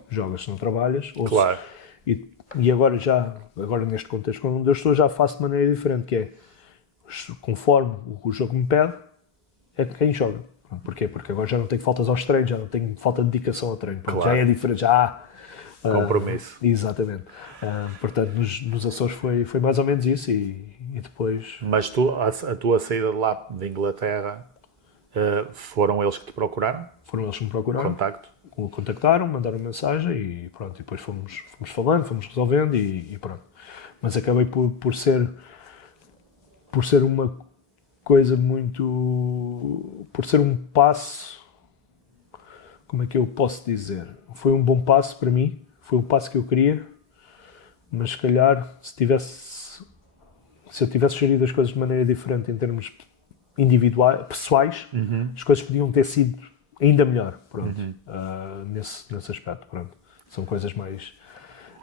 jogas, se não trabalhas. Claro. E agora neste contexto onde eu estou já faço de maneira diferente, que é, conforme o jogo me pede, é quem joga. Porquê? Porque agora já não tenho faltas aos treinos, já não tenho falta de dedicação ao treino. Claro. Já é diferente, já há compromisso. Exatamente. Portanto, nos Açores foi mais ou menos isso e depois... Mas a tua saída de lá, de Inglaterra, foram eles que te procuraram? Foram eles que me procuraram. Contacto? Contactaram, mandaram mensagem e pronto. E depois fomos falando, fomos resolvendo e pronto. Mas acabei por ser uma coisa muito... Por ser um passo... Como é que eu posso dizer? Foi um bom passo para mim, foi o passo que eu queria, mas se calhar se eu tivesse gerido as coisas de maneira diferente em termos individuais, pessoais, as coisas podiam ter sido ainda melhor, pronto, nesse aspecto, pronto. São coisas mais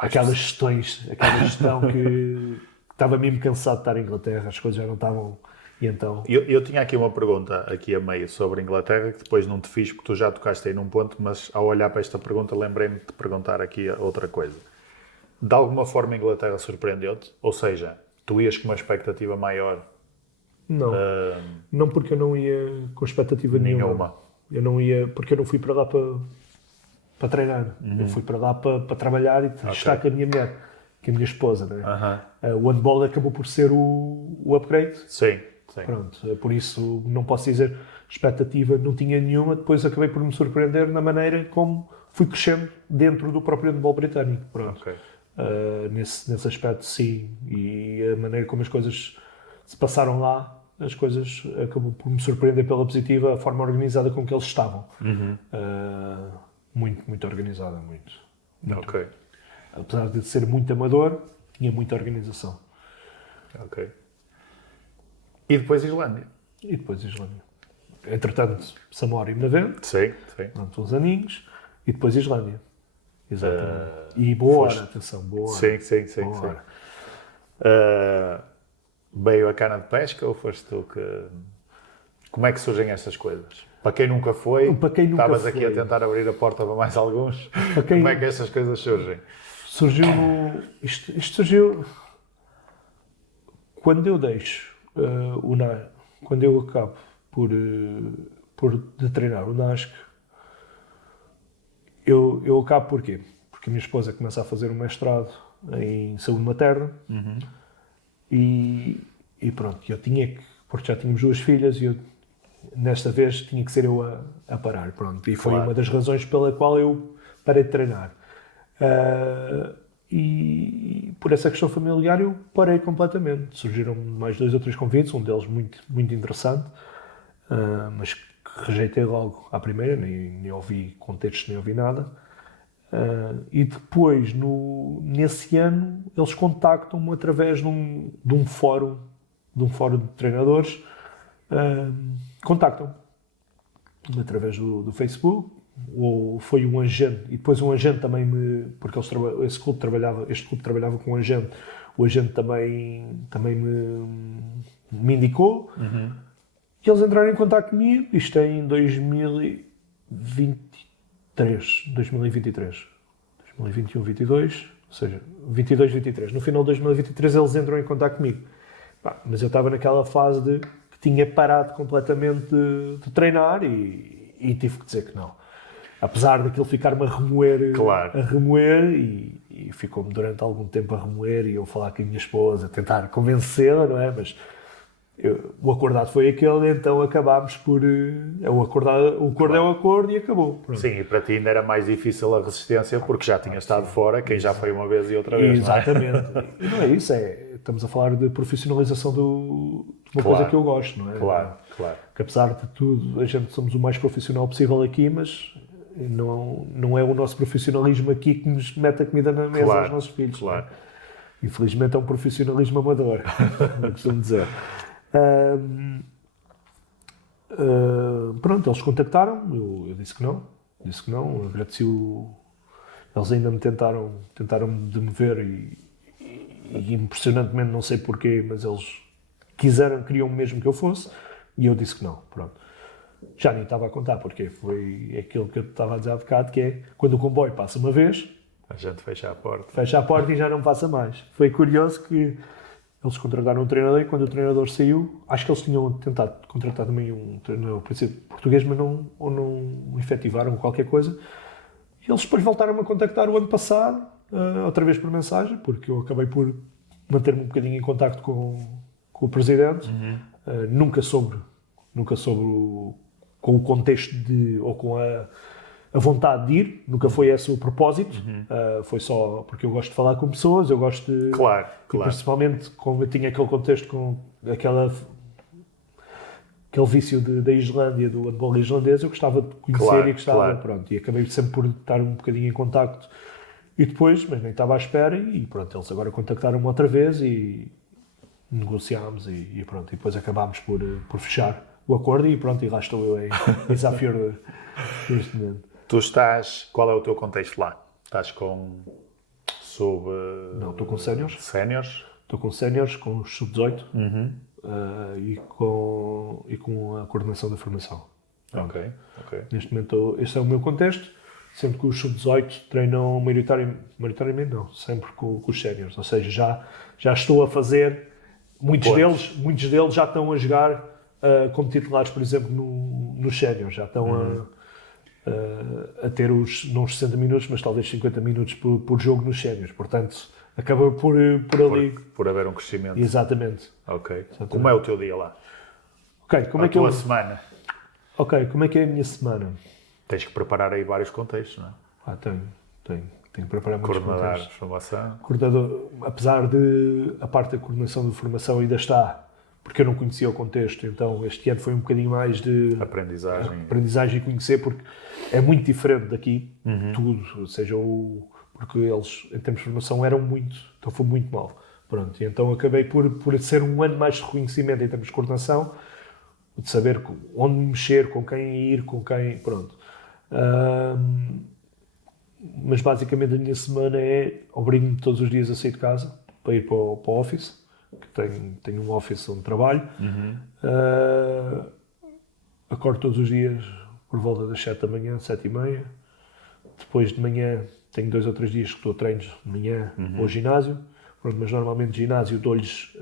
aquela gestão que estava mesmo cansado de estar em Inglaterra, as coisas já não estavam, e então... Eu tinha aqui uma pergunta, aqui a meio, sobre a Inglaterra, que depois não te fiz, porque tu já tocaste aí num ponto, mas ao olhar para esta pergunta lembrei-me de te perguntar aqui outra coisa. De alguma forma a Inglaterra surpreendeu-te? Ou seja, tu ias com uma expectativa maior? Não, não porque eu não ia com expectativa nenhuma. Eu não ia, porque eu não fui para lá para treinar. Eu fui para lá para trabalhar e estar com a minha mulher, com a minha esposa. Né? O handball acabou por ser o upgrade. Sim. Pronto, por isso não posso dizer expectativa, não tinha nenhuma. Depois acabei por me surpreender na maneira como fui crescendo dentro do próprio handball britânico. Pronto. Okay. Nesse aspecto, sim. E a maneira como as coisas se passaram lá, as coisas acabam por me surpreender pela positiva, a forma organizada com que eles estavam. Muito organizada, muito. Ok. Apesar de ser muito amador, tinha muita organização. Ok. E depois Islândia? E depois Islândia. Entretanto, Samora e Benavente. Sim. Pronto, uns aninhos. E depois Islândia. Exatamente. E boa hora, atenção, boa hora. Sim. Veio a cana de pesca ou foste tu que... Como é que surgem estas coisas? Para quem nunca foi, estavas aqui a tentar abrir a porta para mais alguns. Como é que estas coisas surgem? Surgiu no... Isto surgiu... Quando eu deixo o NASC, quando eu acabo de treinar o NASC, eu acabo porquê? Porque a minha esposa começa a fazer um mestrado em saúde materna e pronto, eu tinha que, porque já tínhamos 2 filhas e eu, nesta vez tinha que ser eu a parar, pronto, e foi uma das razões pela qual eu parei de treinar. E por essa questão familiar eu parei completamente. Surgiram mais 2 ou 3 convites, um deles muito interessante, mas que rejeitei logo à primeira, nem ouvi contextos, nem ouvi nada. E depois, nesse ano, eles contactam-me através de um fórum de treinadores, contactam-me através do Facebook, ou foi um agente, e depois um agente também porque este clube trabalhava com um agente, o agente também me indicou, e eles entraram em contacto comigo, isto é em 2023, 2021, 22, ou seja, 22, 23. No final de 2023 eles entram em contacto comigo. Mas eu estava naquela fase de que tinha parado completamente de treinar e tive que dizer que não. Apesar daquilo ficar-me a remoer, e ficou-me durante algum tempo a remoer e eu falar com a minha esposa, tentar convencê-la, não é? Mas o acordado foi aquele, então acabámos por... o acordo é o acordo e acabou. Pronto. Sim, e para ti ainda era mais difícil a resistência porque já tinha estado fora, quem já foi uma vez e outra vez. Exatamente. Não é? E não é isso, estamos a falar de profissionalização de uma coisa que eu gosto, não é? Claro. Que apesar de tudo, a gente somos o mais profissional possível aqui, mas não é o nosso profissionalismo aqui que nos mete a comida na mesa aos nossos filhos. Claro. Infelizmente é um profissionalismo amador, como costumo dizer. Pronto, eles contactaram, eu disse que não, agradeci eles ainda me tentaram de me ver e impressionantemente, não sei porquê, mas eles queriam mesmo que eu fosse e eu disse que não, pronto. Já nem estava a contar, porque foi aquilo que eu estava a dizer há bocado, que é quando o comboio passa uma vez, a gente fecha a porta. Fecha a porta e já não passa mais. Foi curioso que eles contrataram um treinador e quando o treinador saiu, acho que eles tinham tentado contratar também um treinador português, mas não efetivaram qualquer coisa. E eles depois voltaram a contactar o ano passado, outra vez por mensagem, porque eu acabei por manter-me um bocadinho em contacto com o presidente. Nunca soube com o contexto ou com a vontade de ir, nunca foi esse o propósito, foi só porque eu gosto de falar com pessoas, eu gosto de... Claro. Principalmente como eu tinha aquele contexto com aquele vício da Islândia, do handball islandês, eu gostava de conhecer e gostava, pronto, e acabei sempre por estar um bocadinho em contacto. E depois, mas nem estava à espera, e pronto, eles agora contactaram-me outra vez e negociámos e pronto, e depois acabámos por fechar o acordo e pronto, e lá estou eu em Isafjord neste momento. Tu qual é o teu contexto lá? Estás com Não, estou com séniores. Séniores? Estou com séniores, com os sub-18 e com a coordenação da formação. Ok. Neste momento, este é o meu contexto, sendo que os sub-18 treinam maioritariamente não, sempre com os séniores. Ou seja, já estou a fazer, muitos deles já estão a jogar como titulares, por exemplo, nos séniores. Já estão a ter não os 60 minutos, mas talvez 50 minutos por jogo nos séniores. Portanto, acaba por ali... Por haver um crescimento. Exatamente. Ok. Exatamente. Como é o teu dia lá? Ok, como A é que tua semana? Ok, como é que é a minha semana? Tens que preparar aí vários contextos, não é? Tenho que preparar muitos Coordenar contextos. formação. Coordenador, apesar de a parte da coordenação de formação ainda está, porque eu não conhecia o contexto, então este ano foi um bocadinho mais de aprendizagem e conhecer, porque é muito diferente daqui, tudo, ou seja, porque eles, em termos de formação, então foi muito mal. Pronto, e então acabei por ser um ano mais de reconhecimento em termos de coordenação, de saber onde mexer, com quem ir, com quem... Pronto. Mas basicamente a minha semana obrigo-me todos os dias a sair de casa para ir para o office, que tenho um office onde trabalho. Acordo todos os dias por volta das 7 da manhã, 7h30. Depois de manhã tenho 2 ou 3 dias que dou treinos de manhã ao ginásio. Pronto, mas normalmente ginásio dou-lhes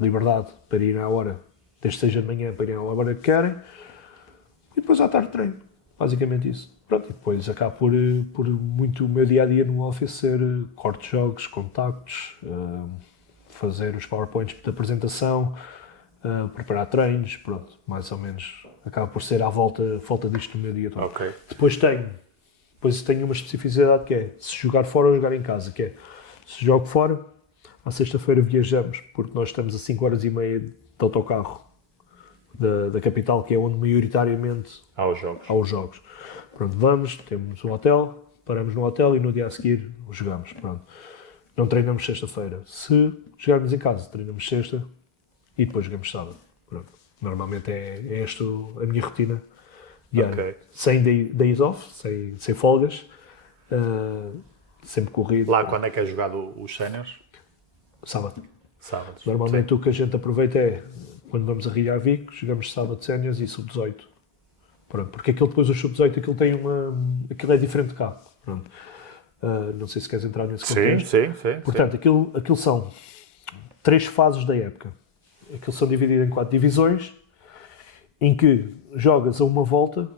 liberdade para ir à hora, desde 6 da manhã para ir à hora que querem. E depois à tarde treino. Basicamente isso. Pronto, e depois acabo por muito o meu dia-a-dia no office ser corte de jogos, contactos, fazer os PowerPoints de apresentação, preparar treinos, pronto, mais ou menos. Acaba por ser à volta disto no meu dia todo. Ok. Depois tenho uma especificidade que é se jogar fora ou jogar em casa, que é se jogo fora, à sexta-feira viajamos, porque nós estamos a 5h30 de autocarro da capital, que é onde maioritariamente há os jogos. Pronto, vamos, temos um hotel, paramos no hotel e no dia a seguir jogamos. Pronto. Não treinamos sexta-feira. Se jogarmos em casa, treinamos sexta e depois jogamos sábado. Pronto. Normalmente é esta a minha rotina diária. Okay. Sem days off, sem folgas, sempre corrido. Lá quando é que é jogado os séniores? Sábado. Sábados. Normalmente sim. O que a gente aproveita é quando vamos a Reykjavik, jogamos sábado séniores e sub-18. Pronto, porque depois o sub-18 aquilo é diferente de cá. Pronto. Não sei se queres entrar nesse contexto. Sim. Portanto, aquilo são 3 fases da época. Aquilo são divididos em 4 divisões, em que jogas a uma volta,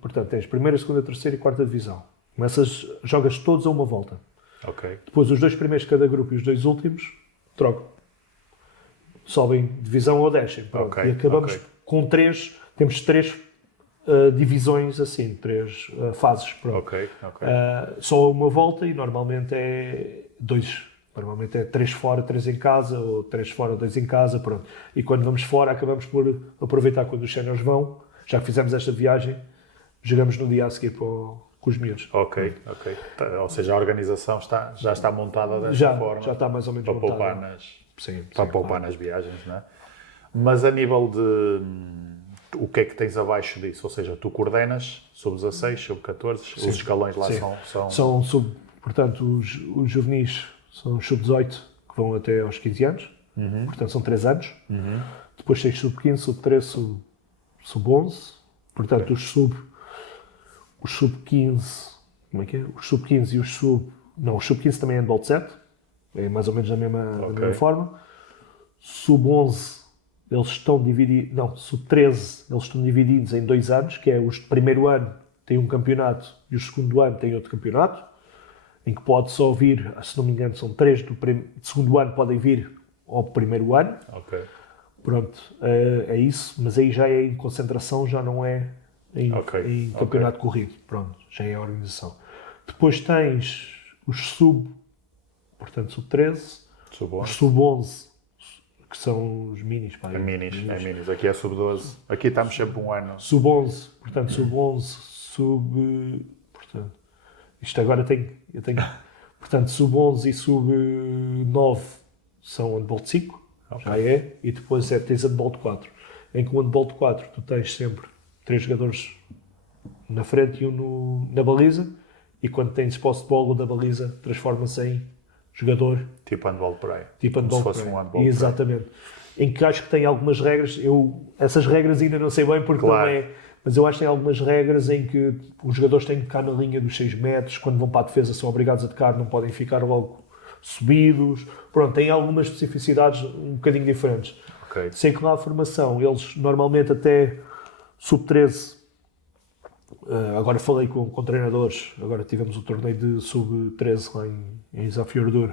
portanto, tens primeira, segunda, terceira e quarta divisão. Jogas todos a uma volta. Okay. Depois os 2 primeiros de cada grupo e os 2 últimos trocam. Sobem divisão ou descem. Okay. E acabamos com 3, temos 3 divisões assim, 3 fases. Okay. Só uma volta e normalmente é 2. Normalmente é 3 fora, 3 em casa, ou 3 fora, 2 em casa, pronto. E quando vamos fora, acabamos por aproveitar quando os séniores vão, já que fizemos esta viagem, jogamos no dia a seguir com os miúdos. Ok. Ou seja, a organização já está montada desta forma. Já está mais ou menos para montada. Para poupar nas viagens, não é? Mas a nível de... O que é que tens abaixo disso? Ou seja, tu coordenas sub-16, sub-14, os escalões lá são... Portanto, os juvenis são os sub-18, que vão até aos 15 anos. Portanto, são 3 anos. Depois tens sub-15, sub-13, sub-11. Portanto, os sub-15... Como é que é? Os sub-15 e os sub... Não, os sub-15 também é handball de 7. É mais ou menos da mesma forma. Sub-11... Eles estão divididos, sub-13, eles estão divididos em 2 anos, que é os de primeiro ano têm um campeonato e o segundo ano têm outro campeonato, em que pode só vir, se não me engano, são 3 do segundo ano podem vir ao primeiro ano. Ok. Pronto, é isso, mas aí já é em concentração, já não é em campeonato corrido. Pronto, já é a organização. Depois tens os sub-13, os sub-11, que são os minis. Pá, minis. Aqui é sub-12. Aqui estamos sempre um ano. Sub-11. Portanto, portanto, isto agora eu tenho... Portanto, sub-11 e sub-9 são handball de 5. Já é. E depois tens handball de 4. Em que o handball de 4 tu tens sempre 3 jogadores na frente e um na baliza. e quando tens posse de bola da baliza, transforma-se em jogador. Tipo handball por aí. Tipo handball como se fosse um handball. Exatamente. Em que acho que tem algumas regras, essas regras ainda não sei bem porque Claro. não é, mas eu acho que tem algumas regras em que os jogadores têm que tocar na linha dos 6 metros, quando vão para a defesa são obrigados a tocar, não podem ficar logo subidos. Pronto, tem algumas especificidades um bocadinho diferentes. Ok. Sei que lá a formação, eles normalmente até sub-13, agora falei com treinadores, agora tivemos o torneio de sub-13 lá em Isafiordur,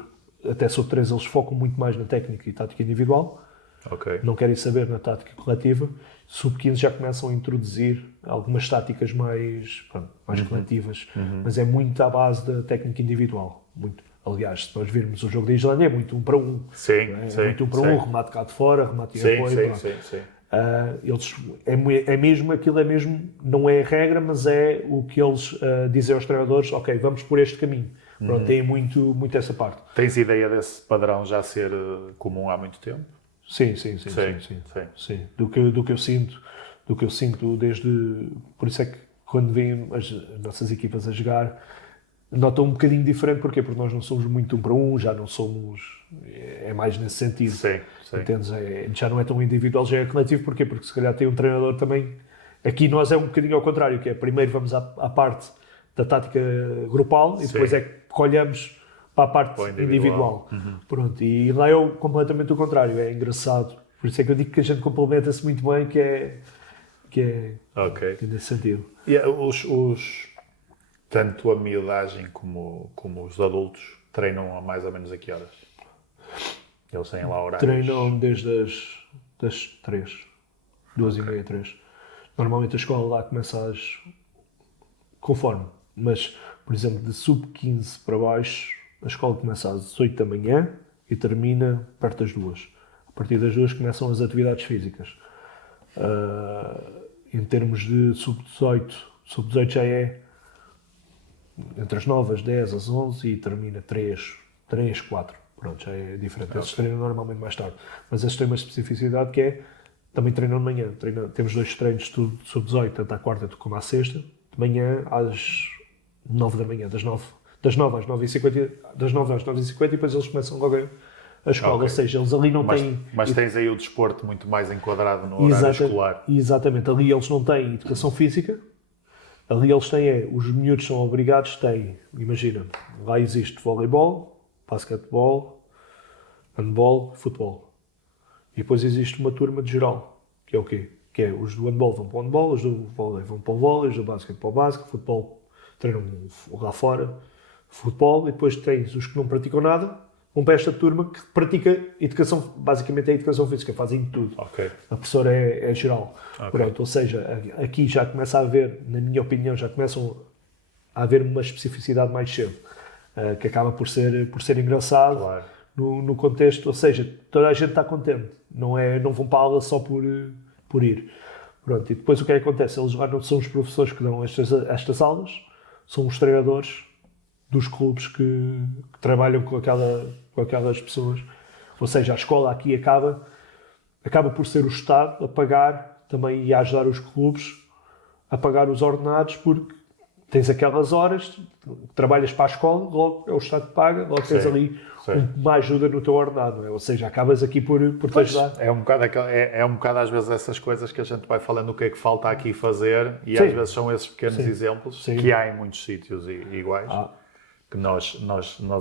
até sub-13 eles focam muito mais na técnica e tática individual, Ok. não querem saber na tática coletiva. Sub-15 já começam a introduzir algumas táticas mais coletivas, mas é muito à base da técnica individual. Muito. Aliás, se nós virmos o jogo da Islândia, é muito 1 para 1. Sim, Não é? sim. É muito 1 para 1, remate cá de fora, remate em Sim, apoio. sim, pronto. sim. Eles, aquilo é mesmo, não é a regra, mas é o que eles dizem aos treinadores, ok, vamos por este caminho. Pronto, tem muito essa parte. Tens ideia desse padrão já ser comum há muito tempo? Sim. Sim. Do que eu sinto desde... Por isso é que quando vêm as nossas equipas a jogar, notam um bocadinho diferente. Porquê? Porque nós não somos muito 1 para 1, já não somos... É mais nesse sentido. Sim. Entendes? Já não é tão individual, já é coletivo. Porquê? Porque se calhar tem um treinador também... Aqui nós é um bocadinho ao contrário, que é primeiro vamos à parte da tática grupal e depois é que olhamos para a parte individual. Pronto, e lá é completamente o contrário, é engraçado. Por isso é que eu digo que a gente complementa-se muito bem, que é nesse sentido. E tanto a miudagem como os adultos treinam a mais ou menos a que horas? Eles têm lá horários? Treinam desde das 3, 2h30, 3. Normalmente a escola lá começa conforme, mas, por exemplo, de sub-15 para baixo, a escola começa às 8 da manhã e termina perto das 2. A partir das 2 começam as atividades físicas. Em termos de sub-18 já é entre as 9, as 10, as 11 e termina 3, 4. Pronto, já é diferente. Esses treinam normalmente mais tarde. Mas esses têm uma especificidade que é, também treinam de manhã. Temos 2 treinos sub-18, tanto à quarta como à sexta, de manhã às 9 da manhã, das 9 às 9h50, das 9 às 9h50 e depois eles começam logo a escola. Ou seja, eles ali não têm... Mas tens aí o desporto muito mais enquadrado no horário escolar. Exatamente. Ali eles não têm educação física. Ali eles têm, os miúdos são obrigados, imagina, lá existe voleibol, basquetebol, handball, futebol. E depois existe uma turma de geral, que é o quê? Que é os do handball vão para o handball, os do vôlei vão para o vôlei, os do basquete para o basquete, futebol treinam lá fora, futebol, e depois tens os que não praticam nada, vão para esta turma que pratica educação, basicamente é educação física, fazem tudo. Okay. A professora é geral. Okay. Pronto, ou seja, aqui já começa a haver, na minha opinião, já começam a haver uma especificidade mais cedo, que acaba por ser engraçado. Claro. No contexto, ou seja, toda a gente está contente, não vão para a aula só por ir. Pronto, e depois o que é que acontece? Eles já não são os professores que dão estas aulas, são os treinadores dos clubes que trabalham com aquelas pessoas. Ou seja, a escola aqui acaba por ser o Estado a pagar também e a ajudar os clubes a pagar os ordenados, porque tens aquelas horas, trabalhas para a escola, logo é o Estado que paga, logo tens ali uma ajuda no teu ordenado, não é? Ou seja, acabas aqui por te ajudar. É um bocado às vezes essas coisas que a gente vai falando o que é que falta aqui fazer e às vezes são esses pequenos exemplos que há em muitos sítios iguais. Que nós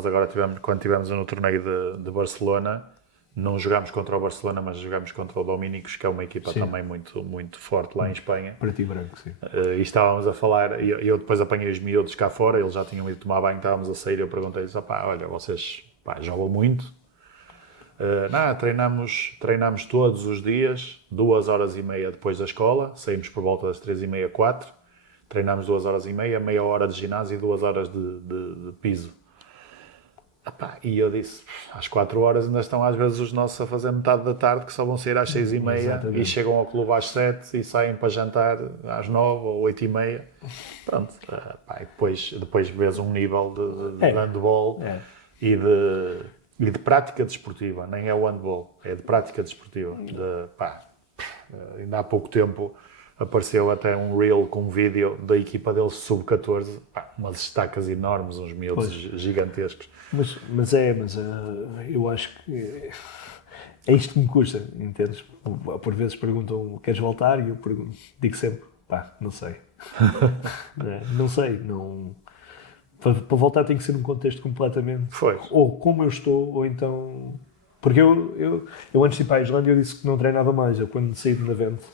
agora quando tivemos no torneio de Barcelona, não jogámos contra o Barcelona, mas jogámos contra o Domínicos, que é uma equipa também muito, muito forte lá em Espanha. Preto e branco, sim. E estávamos a falar, e eu depois apanhei os miúdos cá fora, eles já tinham ido tomar banho, estávamos a sair, eu perguntei-lhes, olha, vocês jogam muito? Treinamos todos os dias, 2h30 depois da escola, saímos por volta das 3h30, 4, treinamos 2h30, meia hora de ginásio e 2 horas de piso. E eu disse, às 4 horas ainda estão às vezes os nossos a fazer metade da tarde, que só vão sair às 6h30 e chegam ao clube às 7 e saem para jantar às 9 ou 8h30. Pronto. E depois vês um nível de handball e de prática desportiva, nem é o handball, é de prática desportiva. Ainda há pouco tempo apareceu até um reel com um vídeo da equipa deles sub-14, umas estacas enormes, uns miúdos gigantescos. Mas eu acho que é isto que me custa, entendes? Por vezes perguntam, queres voltar? E eu digo sempre, não sei. Não sei, não... Para voltar tem que ser num contexto completamente... Ou como eu estou, ou então... Porque eu antes de ir para a Islândia, eu disse que não treinava mais. Eu, quando saí do Navente,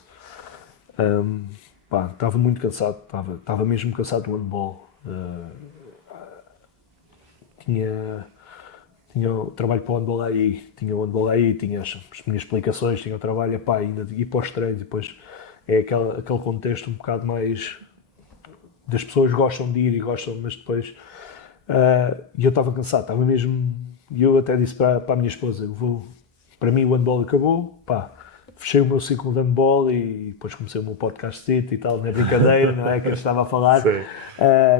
estava muito cansado. Estava mesmo cansado do handball. Tinha o trabalho para o handball aí. Tinha o handball aí, tinha as minhas explicações, tinha o trabalho, ainda ir para os treinos. Depois é aquele contexto um bocado mais... Das pessoas gostam de ir e gostam, mas depois... E eu estava cansado, estava mesmo... E eu até disse para a minha esposa, para mim o handball acabou, fechei o meu ciclo de handball e depois comecei o meu podcast e tal, na brincadeira, não é, que eu estava a falar,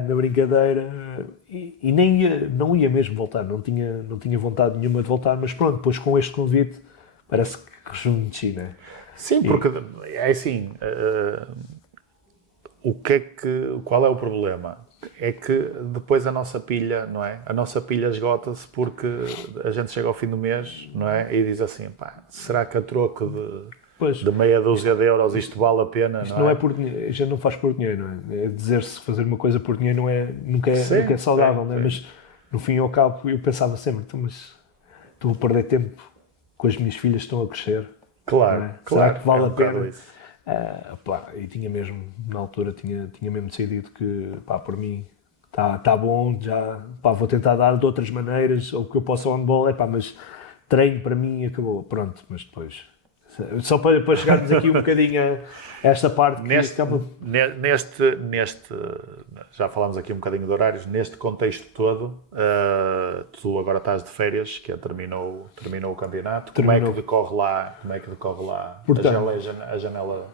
na brincadeira, e não ia mesmo voltar, não tinha vontade nenhuma de voltar, mas pronto, depois com este convite, parece que rejuvenesci, não é? Sim, porque é assim, qual é o problema? É que depois a nossa pilha, não é? A nossa pilha esgota-se porque a gente chega ao fim do mês, não é? E diz assim, será que a troco de meia dúzia de euros isto vale a pena? Isto não é por dinheiro, a gente não faz por dinheiro, não é? Dizer-se fazer uma coisa por dinheiro nunca é saudável, não é? Mas no fim e ao cabo eu pensava sempre, mas estou a perder tempo com as minhas filhas, estão a crescer. Claro, é? claro. Será que vale a pena? Isso. E tinha mesmo, na altura, tinha mesmo decidido que, por mim, está bom, já, vou tentar dar de outras maneiras, ou que eu possa ao handball, mas treino para mim acabou, pronto, mas depois... Só para chegarmos aqui um bocadinho a esta parte... Já falámos aqui um bocadinho de horários, neste contexto todo, tu agora estás de férias, que terminou o campeonato, como é que decorre lá portanto, a janela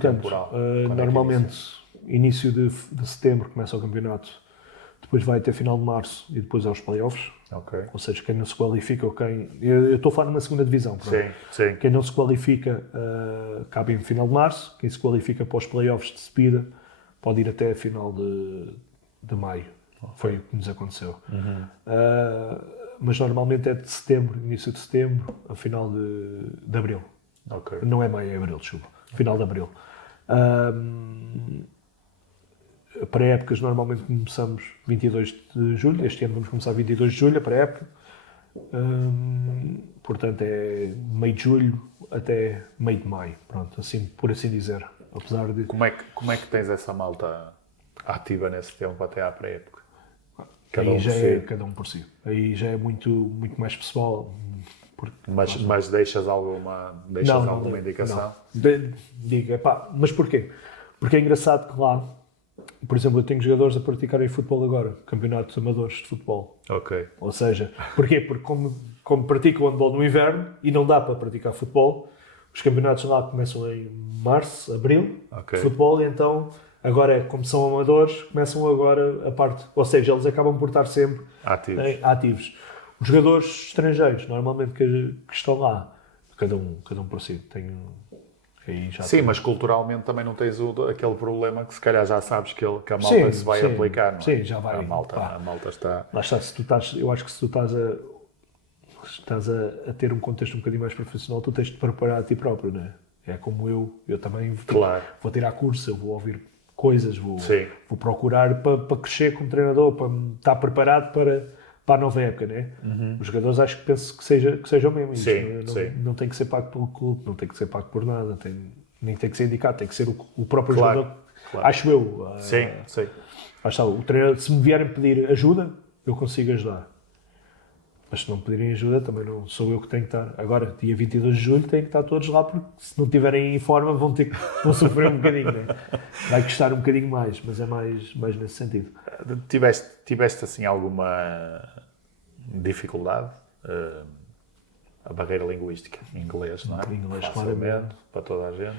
temporal? Normalmente, início de setembro começa o campeonato, depois vai até final de março e depois aos playoffs. Okay. Ou seja, quem não se qualifica ou quem... Eu estou a falar numa segunda divisão. Sim. Quem não se qualifica acaba em final de março. Quem se qualifica para os playoffs de subida pode ir até a final de maio. Okay. Foi o que nos aconteceu. Uhum. Mas normalmente é de setembro, início de setembro, a final de abril. Okay. Não é maio, é abril, desculpa. Final de abril. Para épocas, normalmente começamos 22 de julho. Este ano vamos começar 22 de julho, para época. Portanto, é meio de julho até meio de maio. Pronto, assim, por assim dizer. Apesar de... Como é que tens essa malta ativa nesse tempo até à pré-época? Cada um por si. Aí já é muito mais pessoal. Mas deixas alguma indicação? Digo, mas porquê? Porque é engraçado que lá, por exemplo, eu tenho jogadores a praticarem futebol agora, campeonatos amadores de futebol. Ok. Ou seja, porquê? Porque como praticam handball no inverno e não dá para praticar futebol, os campeonatos lá começam em março, abril, de futebol, e então, agora, como são amadores, começam agora a parte, ou seja, eles acabam por estar sempre ativos. Os jogadores estrangeiros, normalmente que estão lá, cada um por si, mas culturalmente também não tens aquele problema que se calhar já sabes que a malta se vai aplicar, não é? Sim, já vai. A malta está... Lá está, eu acho que se tu estás a ter um contexto um bocadinho mais profissional, tu tens de preparar a ti próprio, não é? É como eu também vou tirar curso, eu vou ouvir coisas, vou procurar para crescer como treinador, para estar preparado para a nova época, né? Uhum. Os jogadores acho que penso que seja o mesmo. Sim, não tem que ser pago pelo clube, não tem que ser pago por nada, nem tem que ser indicado, tem que ser o próprio jogador. Claro. Acho eu. Sim. O treinador, se me vierem pedir ajuda, eu consigo ajudar. Mas se não pedirem ajuda, também não sou eu que tenho que estar. Agora, dia 22 de julho, têm que estar todos lá, porque se não estiverem em forma, vão sofrer um bocadinho, né? Vai custar um bocadinho mais, mas é mais nesse sentido. Tiveste assim alguma dificuldade? A barreira linguística, inglês, não é? Inglês, claramente, para toda a gente.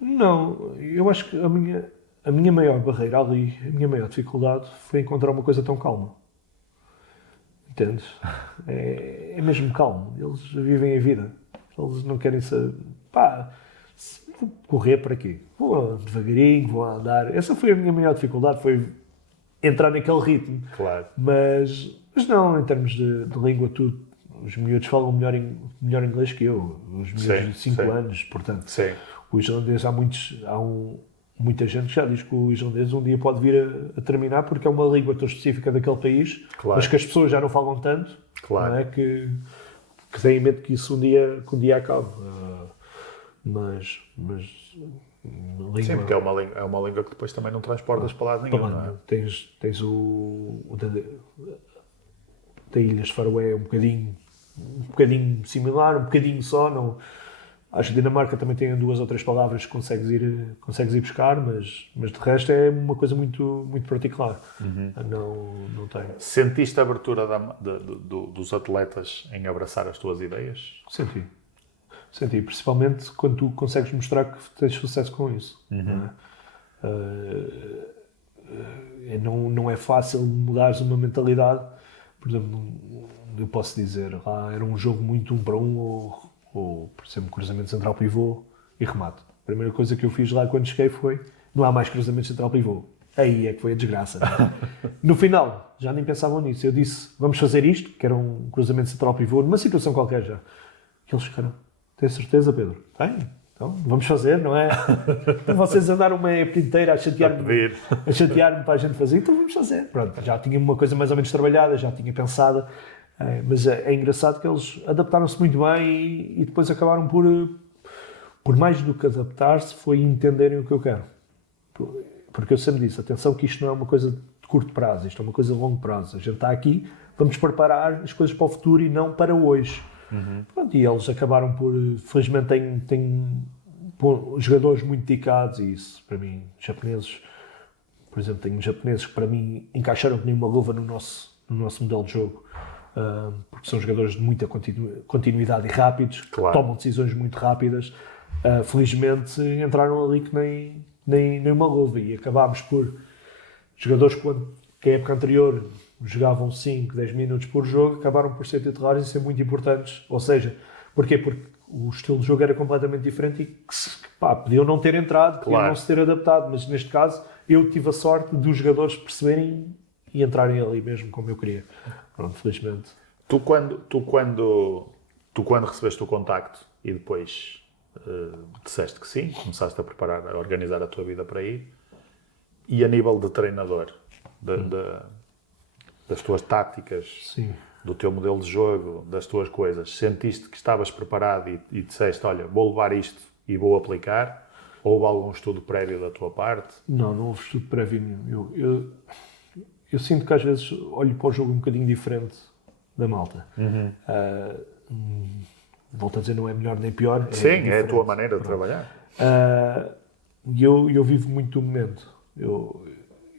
Não, eu acho que a minha maior barreira ali, a minha maior dificuldade foi encontrar uma coisa tão calma. Entendes? É mesmo calmo. Eles vivem a vida. Eles não querem saber... vou correr para quê? Vou devagarinho, vou andar. Essa foi a minha maior dificuldade, foi entrar naquele ritmo. Claro. Mas não, em termos de língua, os miúdos falam melhor inglês que eu. Os miúdos de 5 anos, portanto. Sim. O islandês, muita gente que já diz que o islandês um dia pode vir a terminar porque é uma língua tão específica daquele país, mas que as pessoas já não falam tanto, não é? Que têm medo que isso um dia acabe. Mas língua, sim, porque é uma língua que depois também não transportas para lado nenhum, não é? Tens da Ilhas Faroé um bocadinho similar, um bocadinho só. Não, acho que a Dinamarca também tem 2 ou 3 palavras que consegues ir buscar, mas de resto é uma coisa muito, muito particular. Não tenho. Sentiste a abertura dos atletas em abraçar as tuas ideias? Senti, principalmente quando tu consegues mostrar que tens sucesso com isso. Não é fácil mudares uma mentalidade. Por exemplo, eu posso dizer, era um jogo muito 1 para 1 ou, por exemplo, cruzamento central-pivô e remate. A primeira coisa que eu fiz lá quando cheguei foi, não há mais cruzamento central-pivô. Aí é que foi a desgraça. No final, já nem pensavam nisso. Eu disse, vamos fazer isto, que era um cruzamento central-pivô, numa situação qualquer já. E eles ficaram, tem certeza, Pedro? Tem. Então, vamos fazer, não é? Vocês andaram uma época inteira a chatear-me para a gente fazer, então vamos fazer. Pronto, já tinha uma coisa mais ou menos trabalhada, já tinha pensada, mas é engraçado que eles adaptaram-se muito bem e depois acabaram por mais do que adaptar-se, foi entenderem o que eu quero. Porque eu sempre disse, atenção que isto não é uma coisa de curto prazo, isto é uma coisa de longo prazo. A gente está aqui, vamos preparar as coisas para o futuro e não para hoje. Pronto, e eles acabaram por, felizmente têm jogadores muito dedicados e isso, para mim, japoneses, por exemplo, tenho japoneses que para mim encaixaram como uma luva no nosso modelo de jogo, porque são jogadores de muita continuidade e rápidos, que tomam decisões muito rápidas. Felizmente entraram ali que nem uma luva e acabámos por jogadores que a época anterior jogavam 5, 10 minutos por jogo, acabaram por ser titulares e ser muito importantes. Ou seja, porquê? Porque o estilo de jogo era completamente diferente e podiam não ter entrado, podiam não se ter adaptado, mas neste caso eu tive a sorte dos jogadores perceberem e entrarem ali mesmo como eu queria. Pronto, felizmente. Tu quando recebeste o contacto e depois disseste que sim, começaste a preparar, a organizar a tua vida para ir, e a nível de treinador, das tuas táticas, sim, do teu modelo de jogo, das tuas coisas, sentiste que estavas preparado e disseste, olha, vou levar isto e vou aplicar? Ou houve algum estudo prévio da tua parte? Não houve estudo prévio nenhum. Eu sinto que às vezes olho para o jogo um bocadinho diferente da malta. Volto a dizer, não é melhor nem pior. Sim, é a tua maneira de trabalhar. E eu vivo muito o momento.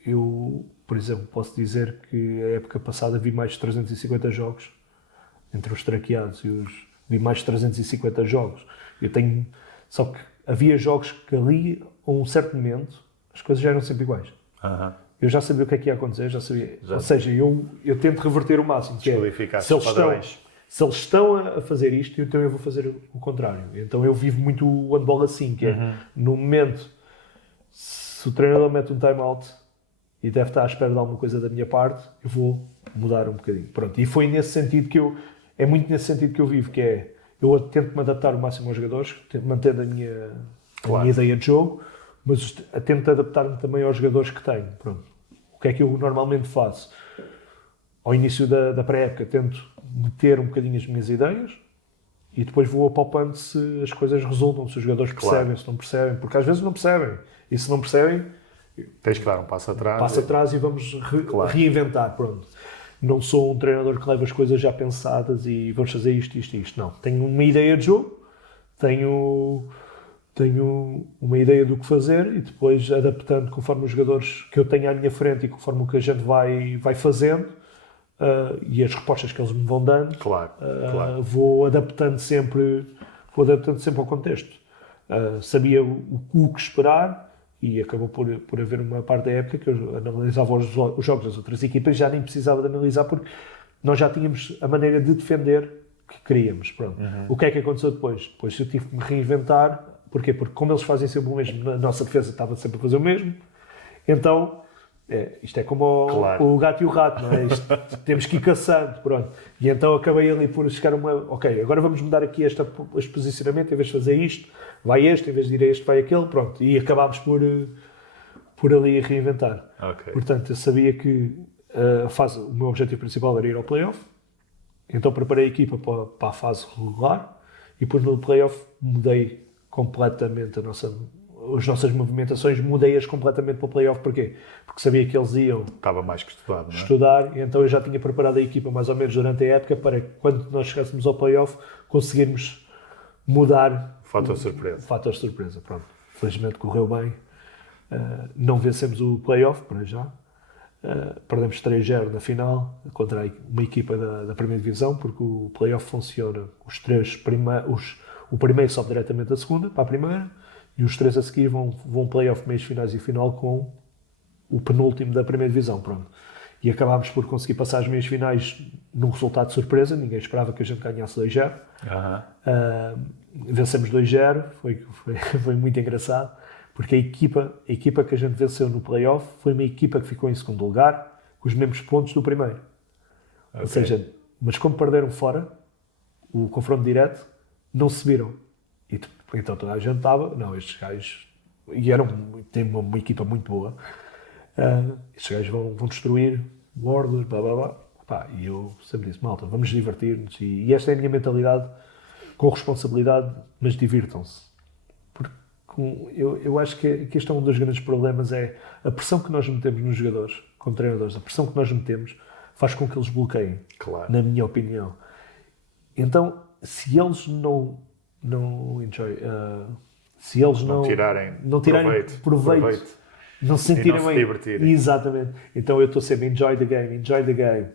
Eu, por exemplo, posso dizer que a época passada vi mais de 350 jogos entre os traqueados vi mais de 350 jogos. Só que havia jogos que ali, a um certo momento, as coisas já eram sempre iguais. Eu já sabia o que é que ia acontecer, já sabia. Ou seja, eu tento reverter o máximo. Que é, se eles estão a fazer isto, então eu vou fazer o contrário. Então eu vivo muito o handball assim, que é, no momento, se o treinador mete um time-out e deve estar à espera de alguma coisa da minha parte, eu vou mudar um bocadinho. Pronto. E foi nesse sentido é muito nesse sentido que eu vivo, que é, eu tento me adaptar o máximo aos jogadores, tento manter a minha ideia de jogo, mas tento adaptar-me também aos jogadores que tenho. Pronto. O que é que eu normalmente faço? Ao início da pré-época tento meter um bocadinho as minhas ideias e depois vou apalpando se as coisas resultam, se os jogadores percebem, se não percebem, porque às vezes não percebem. E se não percebem, tens que dar um passo atrás. Passo atrás e vamos reinventar. Pronto. Não sou um treinador que leva as coisas já pensadas e vamos fazer isto. Não. Tenho uma ideia de jogo, tenho uma ideia do que fazer e depois adaptando conforme os jogadores que eu tenho à minha frente e conforme o que a gente vai fazendo e as respostas que eles me vão dando, vou adaptando sempre ao contexto. Sabia o que esperar e acabou por haver uma parte da época que eu analisava os jogos das outras equipas e já nem precisava de analisar porque nós já tínhamos a maneira de defender que queríamos. Pronto. O que é que aconteceu depois? Depois eu tive que me reinventar. Porquê? Porque como eles fazem sempre o mesmo, a nossa defesa estava sempre a fazer o mesmo, então isto é como o gato e o rato, não é? Temos que ir caçando, pronto. E então acabei ali por chegar a ok, agora vamos mudar aqui este posicionamento, em vez de fazer isto, vai este, em vez de ir a este, vai aquele, pronto. E acabámos por ali reinventar. Okay. Portanto, eu sabia que o meu objetivo principal era ir ao playoff, então preparei a equipa para a fase regular e depois no playoff mudei completamente as nossas movimentações, mudei-as completamente para o playoff. Porquê? Porque sabia que eles iam estava mais que estudado, não é? Estudar, e então eu já tinha preparado a equipa mais ou menos durante a época para quando nós chegássemos ao playoff conseguirmos mudar Fator surpresa. Fator surpresa, pronto. Felizmente correu bem. Não vencemos o playoff para já. Perdemos 3-0 na final contra uma equipa da primeira divisão, porque o playoff funciona. O primeiro sobe diretamente da segunda para a primeira e os 3 a seguir vão playoff, meios finais e final com o penúltimo da primeira divisão. Pronto. E acabámos por conseguir passar as meias finais num resultado de surpresa. Ninguém esperava que a gente ganhasse 2-0. Vencemos 2-0, foi muito engraçado. Porque a equipa que a gente venceu no playoff foi uma equipa que ficou em segundo lugar, com os mesmos pontos do primeiro. Okay. Ou seja, mas como perderam fora, o confronto direto, não subiram. E então toda a gente estava, estes gajos, e têm uma equipa muito boa, estes gajos vão destruir Warriors, blá blá blá. Pá, e eu sempre disse, malta, vamos divertir-nos. E esta é a minha mentalidade, com responsabilidade, mas divirtam-se. Eu acho que este é um dos grandes problemas, é a pressão que nós metemos nos jogadores, como treinadores, a pressão que nós metemos faz com que eles bloqueiem, na minha opinião. Então, se eles não enjoy, se eles não tirarem proveito, não se sentirem bem, divertirem. Exatamente. Então eu estou sempre enjoy the game.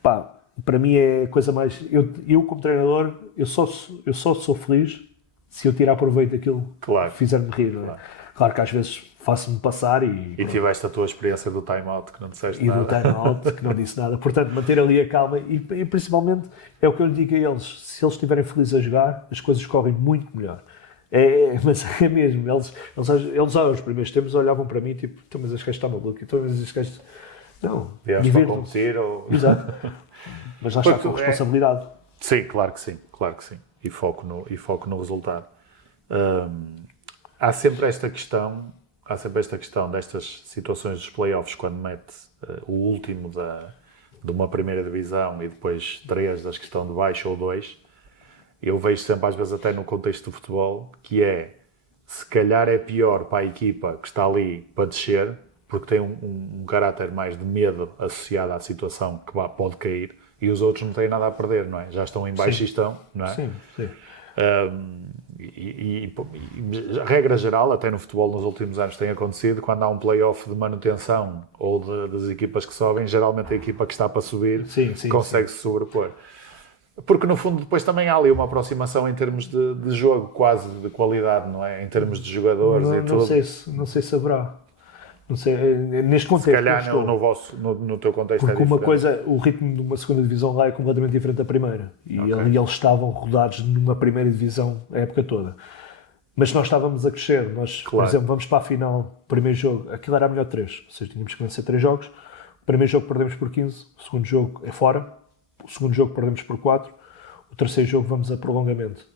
Pá, para mim é a coisa mais, eu como treinador, eu só sou feliz se eu tirar proveito daquilo que fizer-me rir. Não é? Claro que às vezes faço-me passar e tiveste a tua experiência do time-out que não disseste nada. E do time-out que não disse nada. Portanto, manter ali a calma e principalmente é o que eu lhe digo a eles. Se eles estiverem felizes a jogar, as coisas correm muito melhor. Mas é mesmo. Eles os primeiros tempos olhavam para mim tipo, então, mas este gajo está maluco. Então, mas este gajo... Não, vieste para competir ou... Exato. Mas lá está com responsabilidade. Sim, claro que sim. E foco no resultado. Há sempre esta questão destas situações dos playoffs, quando mete o último de uma primeira divisão e depois 3 das que estão de baixo ou 2. Eu vejo sempre, às vezes até no contexto do futebol, que se calhar é pior para a equipa que está ali para descer, porque tem um caráter mais de medo associado à situação que pode cair, e os outros não têm nada a perder, não é? Já estão em baixo e estão, não é? Sim. A regra geral, até no futebol nos últimos anos tem acontecido, quando há um play-off de manutenção ou das equipas que sobem, geralmente a equipa que está para subir consegue se sobrepor. Porque no fundo depois também há ali uma aproximação em termos de jogo, quase de qualidade, não é? Em termos de jogadores e tudo. Não sei se haverá. Não sei, neste contexto. Se calhar no teu contexto porque é diferente. Uma coisa, o ritmo de uma segunda divisão lá é completamente diferente da primeira. E ali eles estavam rodados numa primeira divisão a época toda. Mas nós estávamos a crescer. Nós, por exemplo, vamos para a final, primeiro jogo, aquilo era a melhor 3. Ou seja, tínhamos que vencer 3 jogos. O primeiro jogo perdemos por 15, o segundo jogo é fora, o segundo jogo perdemos por 4, o terceiro jogo vamos a prolongamento.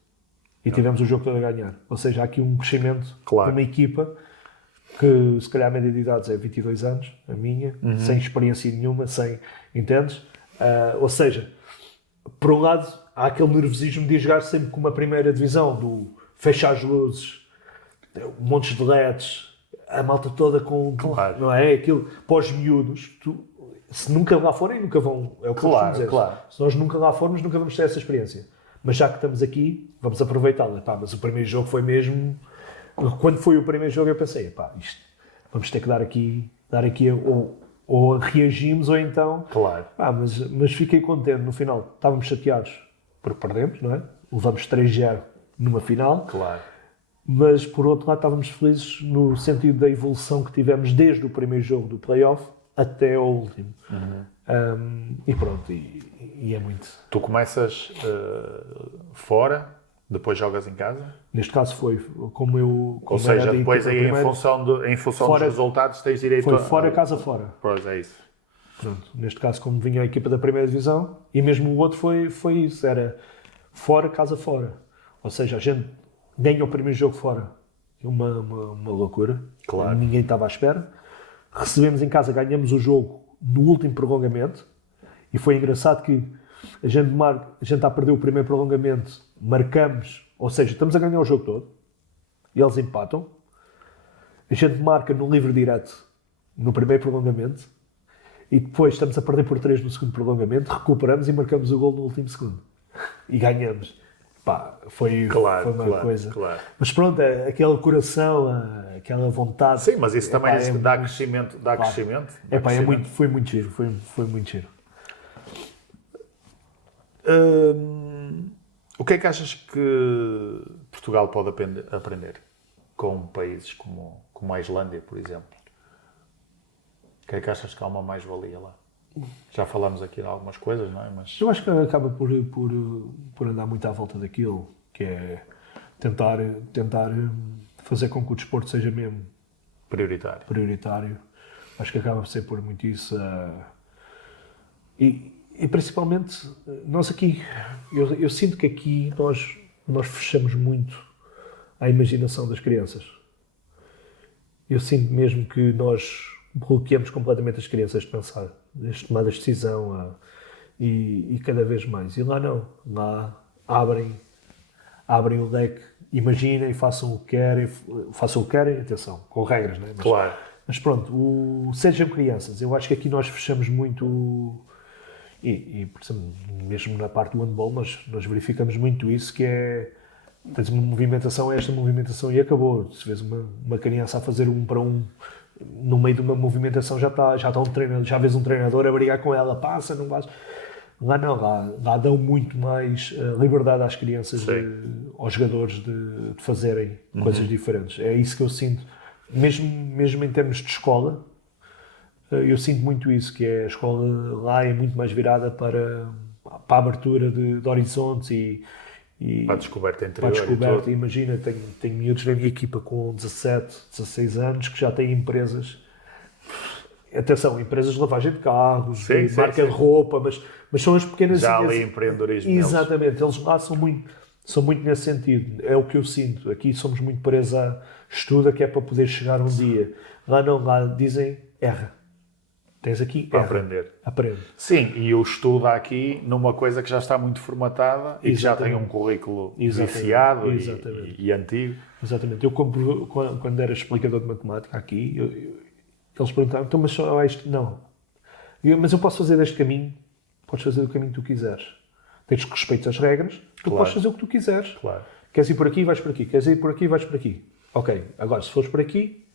E tivemos o jogo todo a ganhar. Ou seja, há aqui um crescimento de uma equipa que se calhar a média de idades é 22 anos, a minha, sem experiência nenhuma, entendes? Ou seja, por um lado, há aquele nervosismo de jogar sempre com uma primeira divisão, do fechar as luzes, montes de LEDs, a malta toda com... Não é? Aquilo, pós-miúdos, se nunca lá forem, nunca vão... É o que eu dizer. Se nós nunca lá formos, nunca vamos ter essa experiência. Mas já que estamos aqui, vamos aproveitá-la. Mas o primeiro jogo foi mesmo... Quando foi o primeiro jogo eu pensei, isto, vamos ter que dar aqui ou reagimos ou então... Mas fiquei contente no final. Estávamos chateados porque perdemos, não é? Levamos 3-0 numa final. Mas por outro lado estávamos felizes no sentido da evolução que tivemos desde o primeiro jogo do playoff até ao último. E pronto, e é muito... Tu começas fora, Depois jogas em casa? Neste caso foi, como eu... Ou como seja, era da depois equipa aí primeiro, em função fora- dos resultados tens direito foi fora, casa fora. Pois é isso. Pronto, neste caso, como vinha a equipa da primeira divisão, e mesmo o outro foi isso, era fora, casa fora. Ou seja, a gente ganha o primeiro jogo fora. Uma loucura. Claro. Ninguém estava à espera. Recebemos em casa, ganhamos o jogo no último prolongamento. E foi engraçado que a gente está a perder o primeiro prolongamento, marcamos, ou seja, estamos a ganhar o jogo todo, e eles empatam. A gente marca no livre direto no primeiro prolongamento, e depois estamos a perder por 3 no segundo prolongamento, recuperamos e marcamos o gol no último segundo. E ganhamos. Pá, foi uma coisa. Claro. Mas pronto, aquele coração, aquela vontade. Sim, mas isso também dá muito, crescimento. claro. Crescimento. Foi muito giro. Foi muito giro. O que é que achas que Portugal pode aprender com países como a Islândia, por exemplo? O que é que achas que há uma mais-valia lá? Já falámos aqui de algumas coisas, não é? Mas... Eu acho que acaba por andar muito à volta daquilo, que é tentar fazer com que o desporto seja mesmo prioritário. Acho que acaba por ser por muito isso. E principalmente, nós aqui, eu sinto que aqui nós fechamos muito à imaginação das crianças. Eu sinto mesmo que nós bloqueamos completamente as crianças de pensar, de tomar a decisão e cada vez mais. E lá não. Lá abrem o leque, imaginem, façam o que querem, atenção, com regras, não é? Claro. Mas pronto, sejam crianças. Eu acho que aqui nós fechamos muito... E por exemplo, mesmo na parte do handball, nós verificamos muito isso, que é... Tens uma movimentação, esta movimentação e acabou. Se vês uma criança a fazer 1 para 1, no meio de uma movimentação já está um treinador, já vês um treinador a brigar com ela, passa, não vais... Lá não, lá dão muito mais liberdade às crianças, aos jogadores de fazerem coisas diferentes. É isso que eu sinto, mesmo em termos de escola, eu sinto muito isso, que é a escola lá é muito mais virada para a abertura de horizontes e para a descoberta para a interior. descoberta. Imagina, tenho miúdos na minha equipa com 17, 16 anos que já têm empresas. Atenção, empresas de lavagem de carros, de marca de roupa, mas são as pequenas... Já ali empreendedorismo. Exatamente, eles lá são muito nesse sentido. É o que eu sinto. Aqui somos muito presos a estuda, que é para poder chegar um dia. Lá não, lá dizem erra. Tens aqui, para erra. Aprende. Sim, e o estuda aqui numa coisa que já está muito formatada e que já tem um currículo viciado e antigo. Exatamente. Eu, quando era explicador de matemática aqui, eles perguntavam, então, mas só isto? Não. Mas eu posso fazer este caminho? Podes fazer o caminho que tu quiseres. Tens que respeitar as regras, tu podes fazer o que tu quiseres. Claro. Queres ir por aqui, vais por aqui. Queres ir por aqui, vais por aqui. Ok, agora se fores por aqui,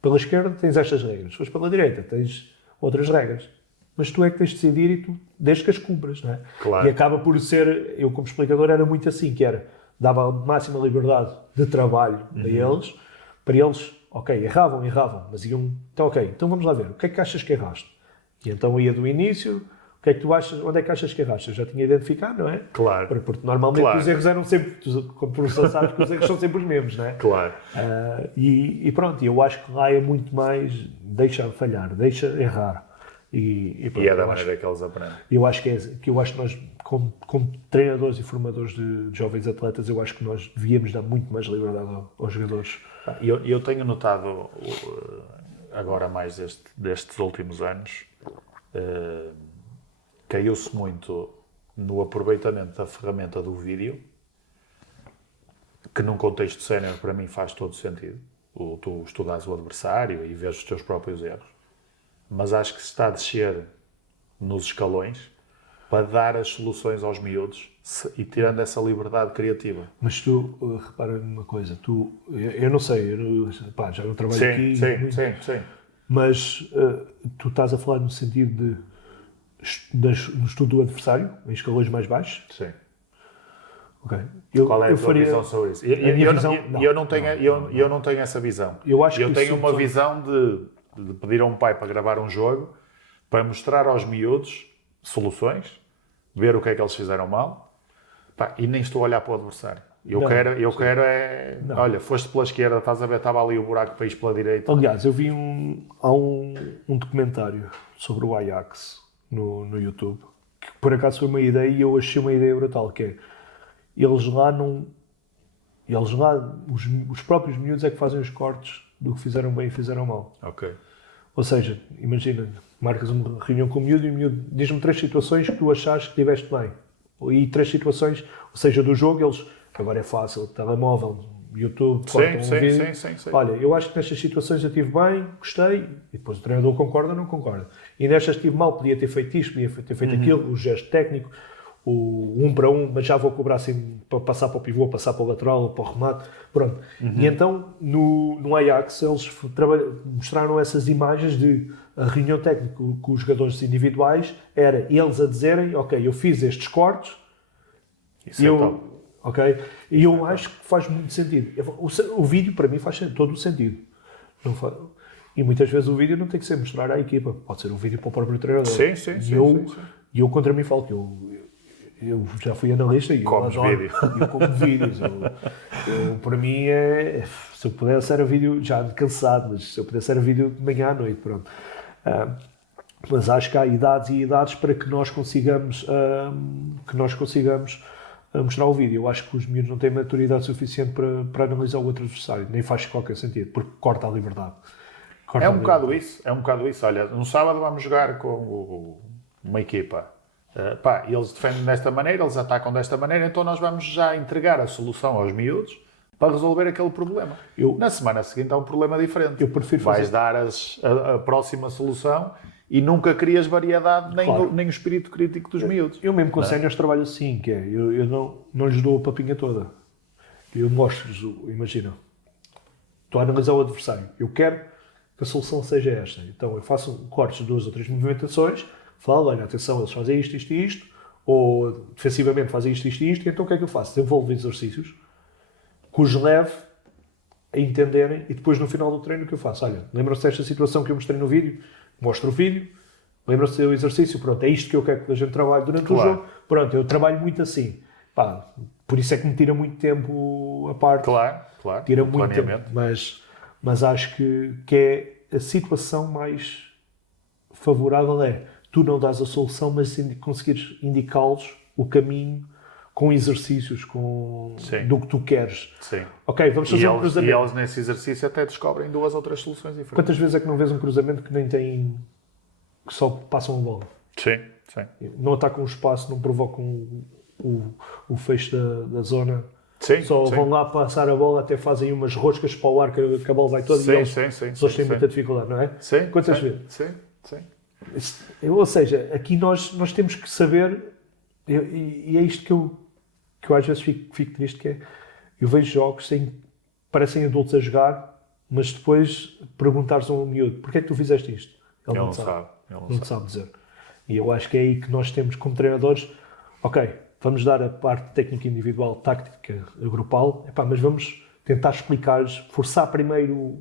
pela esquerda tens estas regras. Se fores pela direita, tens outras regras. Mas tu é que tens de decidir e tu, desde que as cumpras, não é? Claro. E acaba por ser, eu como explicador era muito assim, que era, dava a máxima liberdade de trabalho a eles, para eles, ok, erravam, mas iam, então ok, então vamos lá ver, o que é que achas que erraste? E então ia do início, o que é que tu achas, onde é que achas que erraste? Eu já tinha identificado, não é? Claro. Porque normalmente os erros eram sempre, como professor sabes que os erros são sempre os mesmos, não é? Claro. E pronto, eu acho que lá é muito mais, deixa falhar, deixa errar. E é da maneira que eles aprendem. Eu acho que nós, como treinadores e formadores de jovens atletas, eu acho que nós devíamos dar muito mais liberdade aos jogadores. Eu tenho notado, agora mais destes últimos anos, caiu-se muito no aproveitamento da ferramenta do vídeo, que num contexto sénior para mim faz todo sentido. Tu estudas o adversário e vês os teus próprios erros. Mas acho que se está a descer nos escalões para dar as soluções aos miúdos e tirando essa liberdade criativa. Mas tu, repara numa coisa, eu não sei, já não trabalho aqui. Sim. Mas tu estás a falar no sentido no estudo do adversário, em escalões mais baixos? Sim. Ok. Qual é a tua visão sobre isso? Eu não tenho essa visão. Eu tenho uma visão de pedir a um pai para gravar um jogo, para mostrar aos miúdos soluções, ver o que é que eles fizeram mal, e nem estou a olhar para o adversário. Eu Não, quero é... Não. Olha, foste pela esquerda, estás a ver, estava ali o buraco para ir pela direita. Aliás, eu vi há um documentário sobre o Ajax no YouTube, que por acaso foi uma ideia e eu achei uma ideia brutal, que é, eles lá não... Eles lá, os próprios miúdos é que fazem os cortes do que fizeram bem e fizeram mal. Ok. Ou seja, imagina, marcas uma reunião com o miúdo e o miúdo diz-me 3 situações que tu achaste que tiveste bem. E 3 situações, ou seja, do jogo, eles, agora é fácil, telemóvel, YouTube, cortam um vídeo. Sim. Olha, eu acho que nestas situações eu estive bem, gostei, e depois o treinador concorda ou não concorda. E nestas estive mal, podia ter feito isto, podia ter feito aquilo, o gesto técnico, o 1 para 1, mas já vou cobrar assim para passar para o pivô, passar para o lateral ou para o remate, pronto. E então no Ajax eles mostraram essas imagens de a reunião técnica com os jogadores individuais, era eles a dizerem, ok, eu fiz estes cortes, Isso é top. ok, e eu acho que faz muito sentido. O vídeo para mim faz todo o sentido. Não faz, e muitas vezes o vídeo não tem que ser mostrar à equipa, pode ser um vídeo para o próprio treinador. Sim. E eu contra mim falo que eu já fui analista e Comes vídeo. eu como vídeos. Para mim, se eu pudesse era vídeo, já ando cansado, mas se eu pudesse era vídeo de manhã à noite, pronto. Mas acho que há idades e idades para que nós consigamos mostrar o vídeo. Eu acho que os miúdos não têm maturidade suficiente para analisar o outro adversário, nem faz qualquer sentido, porque corta a liberdade. É um bocado isso. Olha, no sábado vamos jogar com uma equipa. Eles defendem desta maneira, eles atacam desta maneira, então nós vamos já entregar a solução aos miúdos para resolver aquele problema. Na semana seguinte há um problema diferente. Eu prefiro Vais dar a próxima solução e nunca crias variedade nem o espírito crítico dos miúdos. Eu mesmo com séniores trabalho assim, que é, eu não lhes dou a papinha toda. Eu mostro-lhes, imagina, estou a analisar o adversário, eu quero que a solução seja esta. Então eu faço cortes de 2 ou 3 movimentações, falo, olha, atenção, eles fazem isto e isto, ou defensivamente fazem isto e isto, então o que é que eu faço? Desenvolvo exercícios que os leve a entenderem e depois no final do treino o que eu faço? Olha, lembram-se desta situação que eu mostrei no vídeo? Mostro o vídeo, lembram-se do exercício? Pronto, é isto que eu quero que a gente trabalhe durante o jogo. Pronto, eu trabalho muito assim. Por isso é que me tira muito tempo a parte. Claro. Tira muito tempo, mas acho que é a situação mais favorável tu não dás a solução, mas sim conseguires indicá-los o caminho com exercícios, do que tu queres. Sim. Ok, vamos fazer um cruzamento. E eles nesse exercício até descobrem 2 ou 3 soluções diferentes. Quantas vezes é que não vês um cruzamento que nem tem... que só passam a bola? Sim. Não atacam o espaço, não provocam o fecho da zona. Sim. Vão lá passar a bola, até fazem umas roscas para o ar que a bola vai toda e eles têm muita dificuldade, não é? Sim. Quantas vezes? Sim. Ou seja, aqui nós temos que saber, e é isto que eu às vezes fico triste, que é, eu vejo jogos parecem adultos a jogar, mas depois perguntares a um miúdo, porquê é que tu fizeste isto? Ele não sabe. Não sabe dizer. E eu acho que é aí que nós temos como treinadores, ok, vamos dar a parte técnica individual, tática, grupal, mas vamos tentar explicar-lhes, forçar primeiro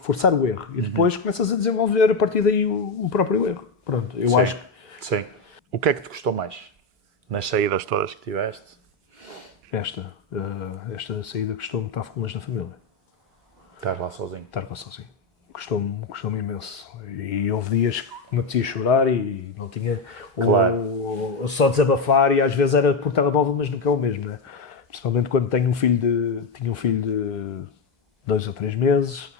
forçar o erro, e depois começas a desenvolver a partir daí o próprio erro. Pronto, eu acho que... Sim. O que é que te custou mais nas saídas todas que tiveste? Esta saída custou-me estar longe da família. Estar lá sozinho. Custou-me imenso. E houve dias que me apetecia chorar e não tinha... Ou só desabafar, e às vezes era por telemóvel, mas nunca é o mesmo, né? Principalmente quando tinha um filho de 2 ou 3 meses,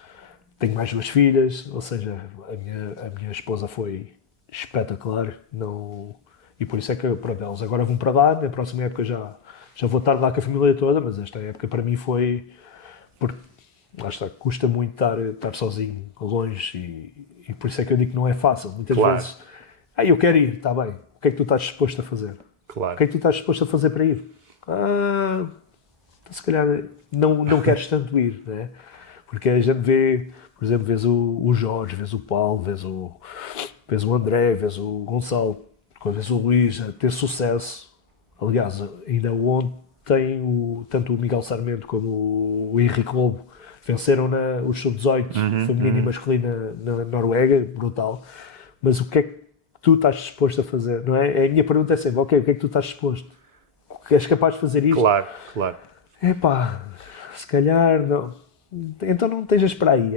tenho mais 2 filhas, ou seja, a minha esposa foi espetacular, e por isso é que, pronto, elas agora vão para lá, na próxima época já vou estar lá com a família toda, mas esta época para mim foi, porque, lá está, custa muito estar sozinho, longe, e por isso é que eu digo que não é fácil, muitas vezes, eu quero ir, está bem, o que é que tu estás disposto a fazer? Claro. O que é que tu estás disposto a fazer para ir? Então, se calhar não queres tanto ir, né? Porque a gente vê, por exemplo, vês o Jorge, vês o Paulo, vês o André, vês o Gonçalo, vês o Luís a ter sucesso. Aliás, ainda ontem, tanto o Miguel Sarmento como o Henrique Lobo venceram os sub-18 feminino e masculina na Noruega, brutal. Mas o que é que tu estás disposto a fazer? Não é? A minha pergunta é sempre, ok, o que é que tu estás disposto? és capaz de fazer isto. Claro, claro. Epá, se calhar não. Então não estejas para aí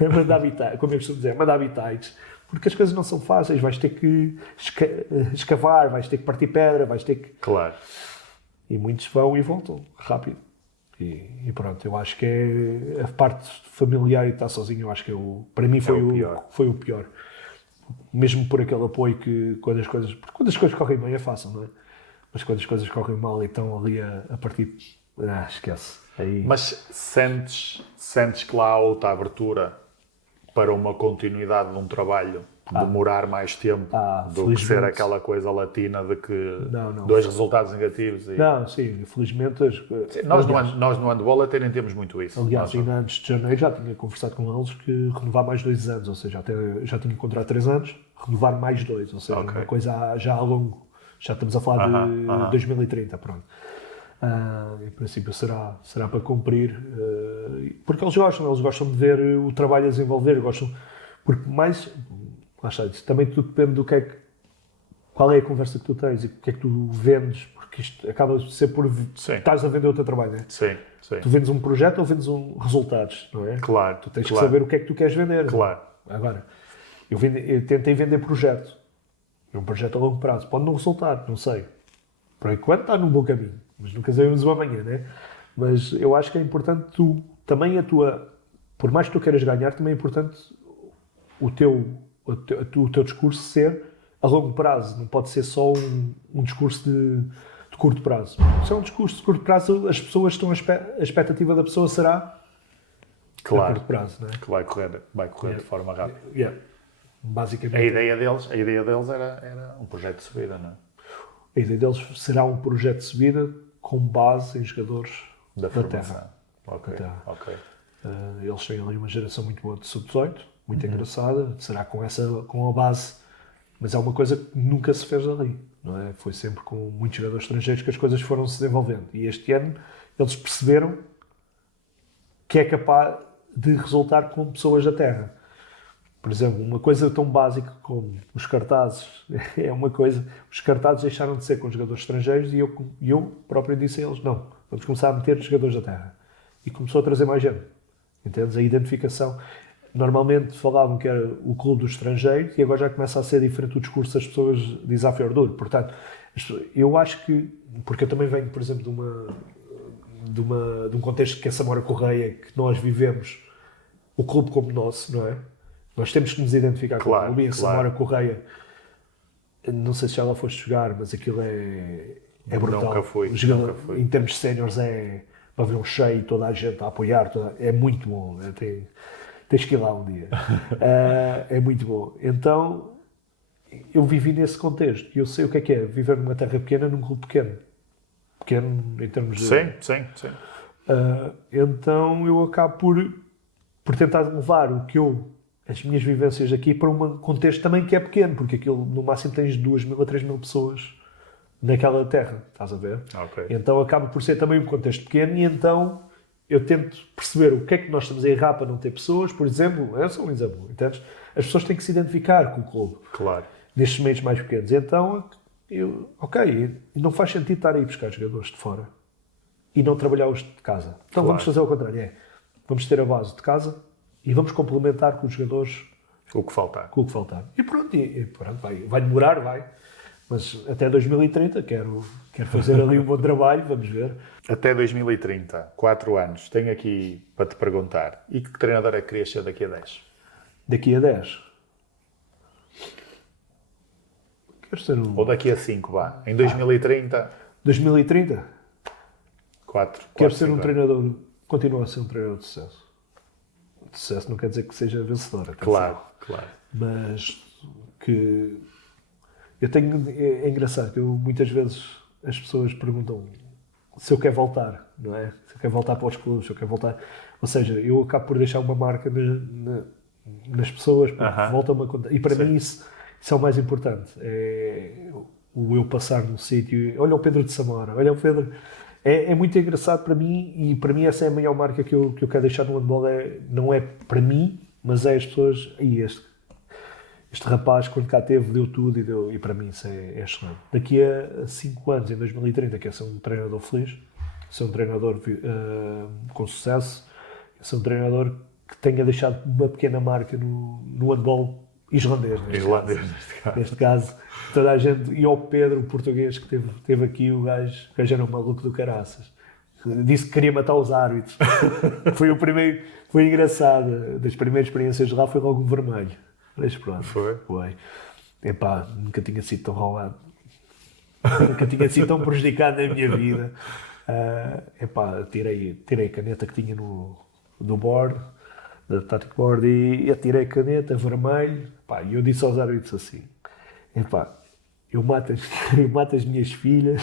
a mandar habitats, como eu costumo dizer, mandar habitats, porque as coisas não são fáceis, vais ter que escavar, vais ter que partir pedra, vais ter que... Claro. E muitos vão e voltam, rápido. E pronto, eu acho que é a parte familiar e estar sozinho, eu acho que para mim foi o pior. Mesmo por aquele apoio que quando as coisas correm bem é fácil, não é? Mas quando as coisas correm mal e estão ali a partir, esquece. Aí... Mas sentes que lá há outra abertura para uma continuidade de um trabalho demorar mais tempo do que ser aquela coisa latina de que dois resultados negativos? Não, sim, felizmente... Nós no handball até nem temos muito isso. Aliás, ainda antes de janeiro já tinha conversado com eles que renovar mais 2 anos, ou seja, até já tinha contrato 3 anos, renovar mais 2, ou seja, uma coisa já a longo. Já estamos a falar de 2030, pronto. Em princípio será para cumprir, porque eles gostam de ver o trabalho a desenvolver, porque mais, lá está, também tudo depende do qual é a conversa que tu tens e o que é que tu vendes, porque isto acaba de ser por estás a vender o teu trabalho, não é? Sim. Tu vendes um projeto ou vendes resultados, não é? Claro. Tu tens que saber o que é que tu queres vender. Claro. Agora, eu tentei vender projeto. É um projeto a longo prazo. Pode não resultar, não sei. Por enquanto está num bom caminho. Mas nunca sabemos o amanhã, né? Mas eu acho que é importante por mais que tu queiras ganhar, também é importante o teu discurso ser a longo prazo. Não pode ser só um discurso de curto prazo. Se é um discurso de curto prazo, as pessoas estão a expectativa da pessoa será a curto prazo, né? Que vai correr de forma rápida. Basicamente. A ideia deles era um projeto de subida, não é? A ideia deles será um projeto de subida com base em jogadores da terra. Ok. Eles têm ali uma geração muito boa de sub-18, muito engraçada, será com a base, mas é uma coisa que nunca se fez ali, não é? Foi sempre com muitos jogadores estrangeiros que as coisas foram se desenvolvendo. E este ano eles perceberam que é capaz de resultar com pessoas da terra. Por exemplo, uma coisa tão básica como os cartazes, os cartazes deixaram de ser com jogadores estrangeiros e eu próprio disse a eles, não, vamos começar a meter jogadores da terra. E começou a trazer mais gente. Entendes? A identificação. Normalmente falavam que era o clube dos estrangeiros e agora já começa a ser diferente o discurso das pessoas de Isafjord Orduro. Portanto, eu acho que, porque eu também venho, por exemplo, de um contexto que é Samora Correia, que nós vivemos o clube como nosso, não é? Nós temos que nos identificar com o clube. E a Samora Correia, não sei se já lá foste jogar, mas aquilo é brutal. Nunca fui. Em termos de séniores é para ver um cheio, toda a gente a apoiar, é muito bom. Tens que ir lá um dia. É muito bom. Então, eu vivi nesse contexto e eu sei o que é viver numa terra pequena, num clube pequeno. Pequeno em termos de... Sim. Então, eu acabo por tentar levar as minhas vivências aqui para um contexto também que é pequeno, porque aquilo no máximo tens 2.000 a 3.000 pessoas naquela terra, estás a ver? Okay. Então acaba por ser também um contexto pequeno e então eu tento perceber o que é que nós estamos a errar para não ter pessoas, por exemplo, é só um exemplo, entendes? As pessoas têm que se identificar com o clube, claro, nestes meios mais pequenos. Então, não faz sentido estar aí buscar jogadores de fora e não trabalhar-os de casa. Então vamos fazer ao contrário, vamos ter a base de casa e vamos complementar com os jogadores o que faltar. E pronto, vai demorar, mas até 2030 quero fazer ali um bom trabalho, vamos ver. Até 2030, 4 anos, tenho aqui para te perguntar, e que treinador é que querias ser daqui a 10? Daqui a 10? Quero ser Ou daqui a 5, vá. Em 2030? 2030? 4. Quero ser um treinador, continuar a ser um treinador de sucesso. De sucesso não quer dizer que seja vencedor. Claro. Mas que... É engraçado que muitas vezes as pessoas perguntam se eu quero voltar, não é? Se eu quero voltar para os clubes, se eu quero voltar... Ou seja, eu acabo por deixar uma marca nas pessoas, porque voltam-me a contar. E para mim isso é o mais importante. É o eu passar num sítio... Olha o Pedro de Samora, olha o Pedro... É muito engraçado para mim e para mim essa é a maior marca que eu quero deixar no handball. Não é para mim, mas é as pessoas... Este rapaz, quando cá esteve, deu tudo e para mim isso é excelente. Daqui a 5 anos, em 2030, quer ser um treinador feliz, ser um treinador com sucesso, ser um treinador que tenha deixado uma pequena marca no handball islandês. Neste caso, toda a gente, e ao Pedro, o português que teve aqui, o gajo era um maluco do caraças. Disse que queria matar os árbitros. Foi engraçado. Das primeiras experiências de lá foi logo um vermelho. Mas pronto. Foi. Epá, nunca tinha sido tão roubado. Nunca tinha sido tão prejudicado na minha vida. Epá, tirei a caneta que tinha do board, da Tactic Board, e atirei a caneta, vermelho. Epá, e eu disse aos árbitros assim: epá, eu mato as minhas filhas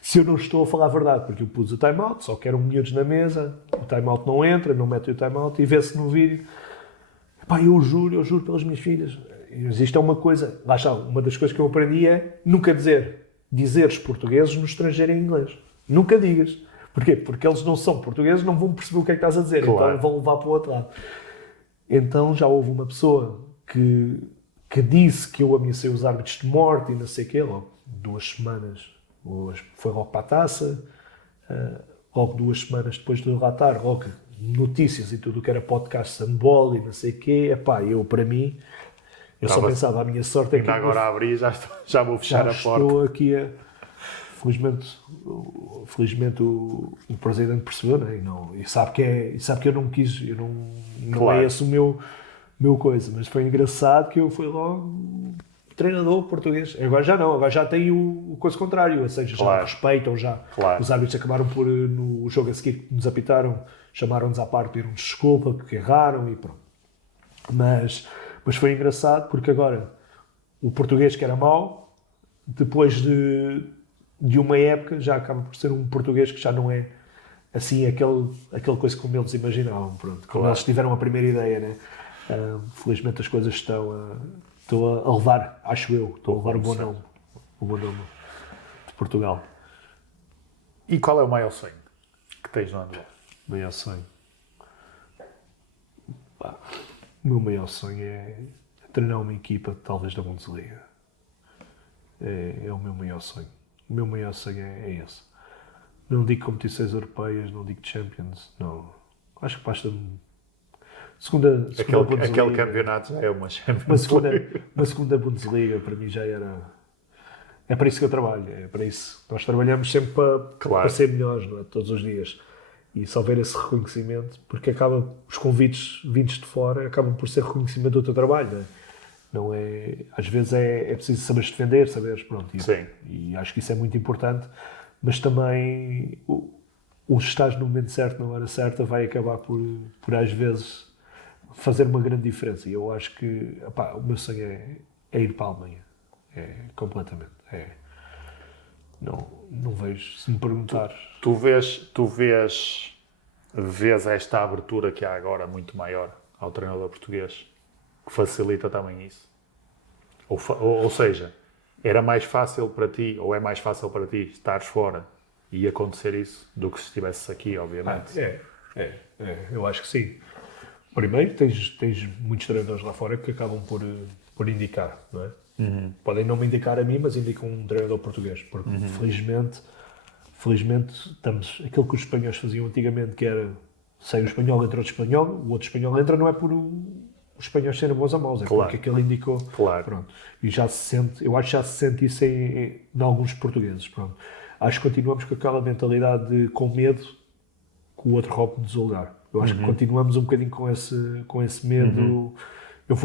se eu não estou a falar a verdade, porque eu pus o time-out, só quero miúdos na mesa, o time-out não entra, não mete o time-out, e vê-se no vídeo. Epá, eu juro pelas minhas filhas. Isto é uma coisa, lá está, uma das coisas que eu aprendi é nunca dizeres portugueses no estrangeiro em inglês. Nunca digas. Porquê? Porque eles não são portugueses, não vão perceber o que é que estás a dizer, então vão levar para o outro lado. Então já houve uma pessoa que disse que eu ameacei os árbitros de morte e não sei o quê, logo 2 semanas, foi logo para a taça, logo 2 semanas depois de relatar, logo notícias e tudo o que era podcast handball e não sei o quê, epá, para mim, eu só pensava, a minha sorte é que... agora abri, já vou fechar a porta. Estou aqui Felizmente o presidente percebeu, né? E sabe que eu não quis, não é esse o meu coisa, mas foi engraçado que eu fui logo treinador português. Agora já não, agora já tem o coisa contrário, ou seja, já respeitam, os árbitros acabaram por, no jogo a seguir que nos apitaram, chamaram-nos à parte, pediram-nos desculpa porque erraram e pronto. Mas foi engraçado porque agora o português que era mau, depois de uma época já acaba por ser um português que já não é assim aquele coisa como eles imaginavam, pronto, como eles tiveram a primeira ideia, né? Felizmente as coisas estão a levar, acho eu, estão a levar o bom nome de Portugal. E qual é o maior sonho que tens no handball? O maior sonho? O meu maior sonho é treinar uma equipa talvez da Bundesliga. É o meu maior sonho. O meu maior sonho é esse. Não digo competições europeias, não digo Champions, não. Acho que basta-me... Segunda Bundesliga, aquele campeonato já é uma Champions. Uma segunda Bundesliga para mim já era... É para isso que eu trabalho, é para isso. Nós trabalhamos sempre para ser melhores, não é? Todos os dias. E só ver esse reconhecimento, porque os convites vindos de fora acabam por ser reconhecimento do teu trabalho, não é? Não é, às vezes é preciso saberes defender, saberes, pronto. E acho que isso é muito importante, mas também o estar no momento certo, na hora certa, vai acabar por às vezes fazer uma grande diferença. E eu acho que o meu sonho é ir para a Alemanha. Completamente. Não vejo, se me perguntar... Tu vês esta abertura que há agora muito maior ao treinador português, que facilita também isso? Ou seja, era mais fácil para ti, ou é mais fácil para ti, estares fora e acontecer isso, do que se estivesses aqui, obviamente? Eu acho que sim. Primeiro, tens muitos treinadores lá fora que acabam por indicar, não é? Uhum. Podem não me indicar a mim, mas indicam um treinador português, porque felizmente estamos... Aquilo que os espanhóis faziam antigamente, que era sai um espanhol, entra outro espanhol, o outro espanhol entra, não é por os espanhóis serem bons ou maus, é porque aquele indicou. Pronto. E eu acho que já se sente isso em alguns portugueses. Pronto. Acho que continuamos com aquela mentalidade com medo que o outro roube-nos o lugar. Eu acho que continuamos um bocadinho com esse medo. Eu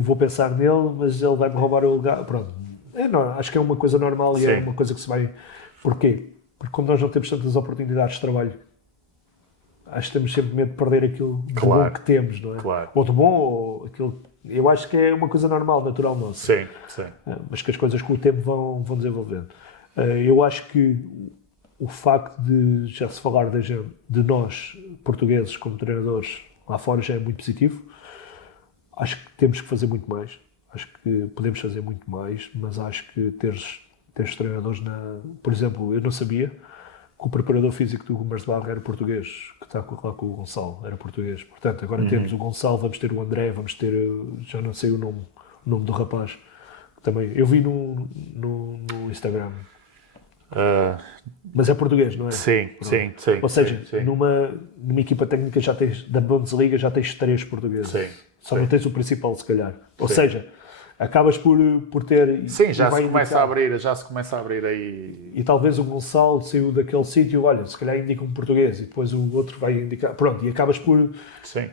vou pensar nele, mas ele vai-me roubar o lugar. Pronto. Acho que é uma coisa normal e é uma coisa que se vai... Porquê? Porque como nós não temos tantas oportunidades de trabalho, acho que temos sempre medo de perder aquilo de bom que temos, não é? Ou de bom, ou aquilo... Eu acho que é uma coisa normal, natural nossa. Sim. Mas que as coisas com o tempo vão desenvolvendo. Eu acho que o facto de já se falar de nós, portugueses, como treinadores, lá fora já é muito positivo. Acho que temos que fazer muito mais. Acho que podemos fazer muito mais, mas acho que teres treinadores Por exemplo, eu não sabia que o preparador físico do Gumes de Barra era português, que está lá com o Gonçalo, era português. Portanto, agora temos o Gonçalo, vamos ter o André, vamos ter, já não sei o nome, o nome do rapaz. Também, eu vi no Instagram. Mas é português, não é? Sim. Ou seja, sim. Numa equipa técnica já tens, da Bundesliga já tens 3 portugueses. Sim, Só não tens o principal, se calhar. Ou seja, acabas por ter... Sim, já se começa a abrir aí... E talvez o Gonçalo saiu daquele sítio, olha, se calhar indica um português e depois o outro vai indicar... Pronto, e acabas por... Sim.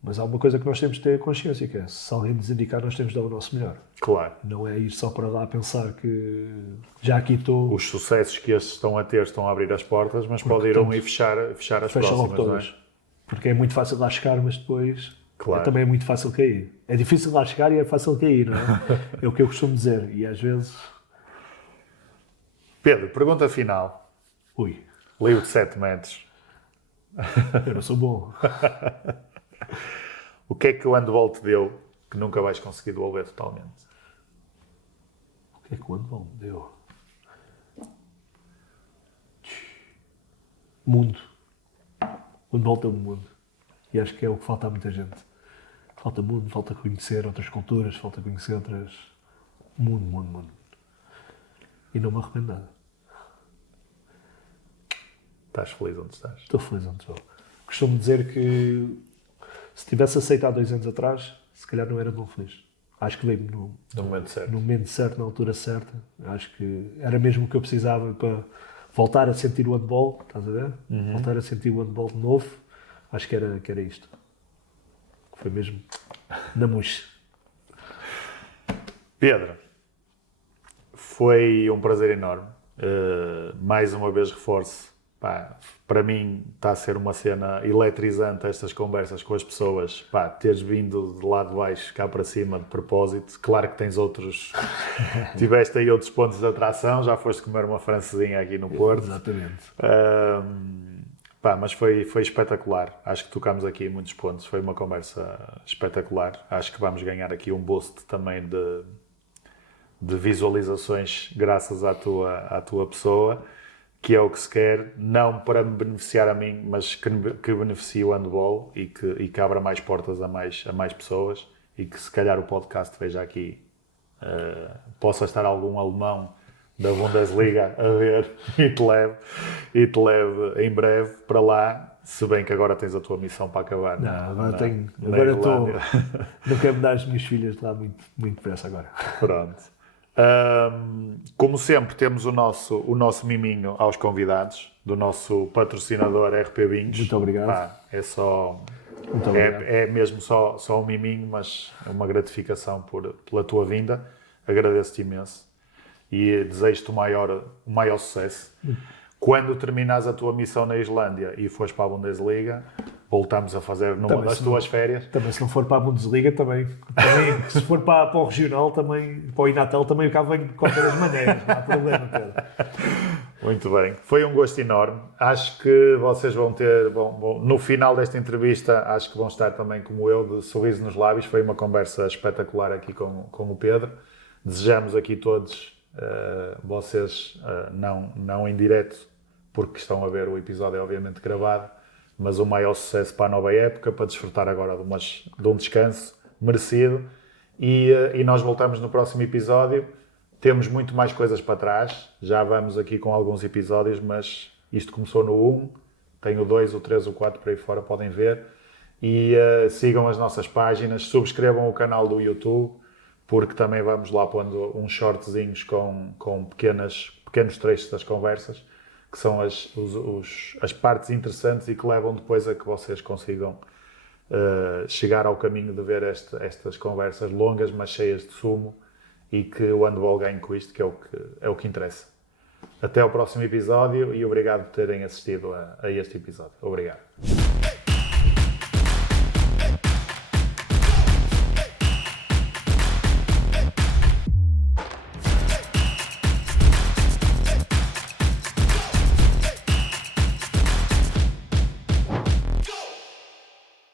Mas há uma coisa que nós temos de ter consciência, que é, se alguém nos indicar, nós temos de dar o nosso melhor. Claro. Não é ir só para lá a pensar que já aqui estou... Os sucessos que estes estão a ter estão a abrir as portas, mas pode ir e fechar as próximas, logo todas. não é? Porque é muito fácil lá chegar, mas depois Claro. também é muito fácil cair. É difícil lá chegar e é fácil cair, não é? É o que eu costumo dizer. E às vezes... Pedro, pergunta final. Ui, Livro de 7 metros. eu não sou bom. O que é que o handball te deu que nunca vais conseguir devolver totalmente? O que é que o handball me deu? Mundo. O handball deu-me mundo. E acho que é o que falta a muita gente. Falta mundo, falta conhecer outras culturas, falta conhecer outras... Mundo. E não me arrependo nada. Estás feliz onde estás? Estou feliz onde estou. Costumo dizer que se tivesse aceito há 2 anos atrás, se calhar não era tão feliz. Acho que veio No momento certo. no momento certo, na altura certa. Acho que era mesmo o que eu precisava para voltar a sentir o handball, estás a ver? Voltar a sentir o handball de novo. Acho que era isto. Foi mesmo na mousse. Pedro, foi um prazer enorme. Mais uma vez reforço. Pá, para mim está a ser uma cena eletrizante estas conversas com as pessoas. Pá, teres vindo de lá de baixo cá para cima de propósito. Claro que tens outros... Tiveste aí outros pontos de atração. Já foste comer uma francesinha aqui no Porto. Exatamente. Pá, mas foi espetacular. Acho que tocámos aqui em muitos pontos. Foi uma conversa espetacular. Acho que vamos ganhar aqui um boost também de visualizações graças à tua pessoa, que é o que se quer, não para me beneficiar a mim, mas que beneficie o handball e que abra mais portas a mais pessoas e que se calhar o podcast veja aqui, possa estar algum alemão da Bundesliga a ver e te leve em breve para lá, se bem que agora tens a tua missão para acabar. Não, agora estou... Não quero mudar as minhas filhas de lá muito depressa agora. Pronto. Como sempre, temos o nosso miminho aos convidados, do nosso patrocinador RP Vinhos. Muito obrigado. Pá, é só... Muito obrigado. É mesmo só um miminho, mas é uma gratificação pela tua vinda. Agradeço-te imenso e desejo-te o maior sucesso. Quando terminares a tua missão na Islândia e fores para a Bundesliga, voltamos a fazer numa Também das tuas férias. Também se não for para a Bundesliga, também se for para o regional, também, para o Inatel, também o cá vem de qualquer das maneiras, não há problema, Pedro. Muito bem, foi um gosto enorme. Acho que vocês vão ter, no final desta entrevista, acho que vão estar também como eu, de sorriso nos lábios. Foi uma conversa espetacular aqui com o Pedro. Desejamos aqui todos, vocês não em direto, porque estão a ver o episódio obviamente gravado, mas o maior sucesso para a nova época, para desfrutar agora de um descanso merecido. E nós voltamos no próximo episódio. Temos muito mais coisas para trás, já vamos aqui com alguns episódios, mas isto começou no 1, tem o 2, o 3, o 4 por aí fora, podem ver. E sigam as nossas páginas, subscrevam o canal do YouTube, porque também vamos lá pondo uns shortzinhos com pequenos trechos das conversas, que são as partes interessantes e que levam depois a que vocês consigam chegar ao caminho de ver estas conversas longas, mas cheias de sumo, e que o handball ganhe com isto, que é o que interessa. Até ao próximo episódio e obrigado por terem assistido a este episódio. Obrigado.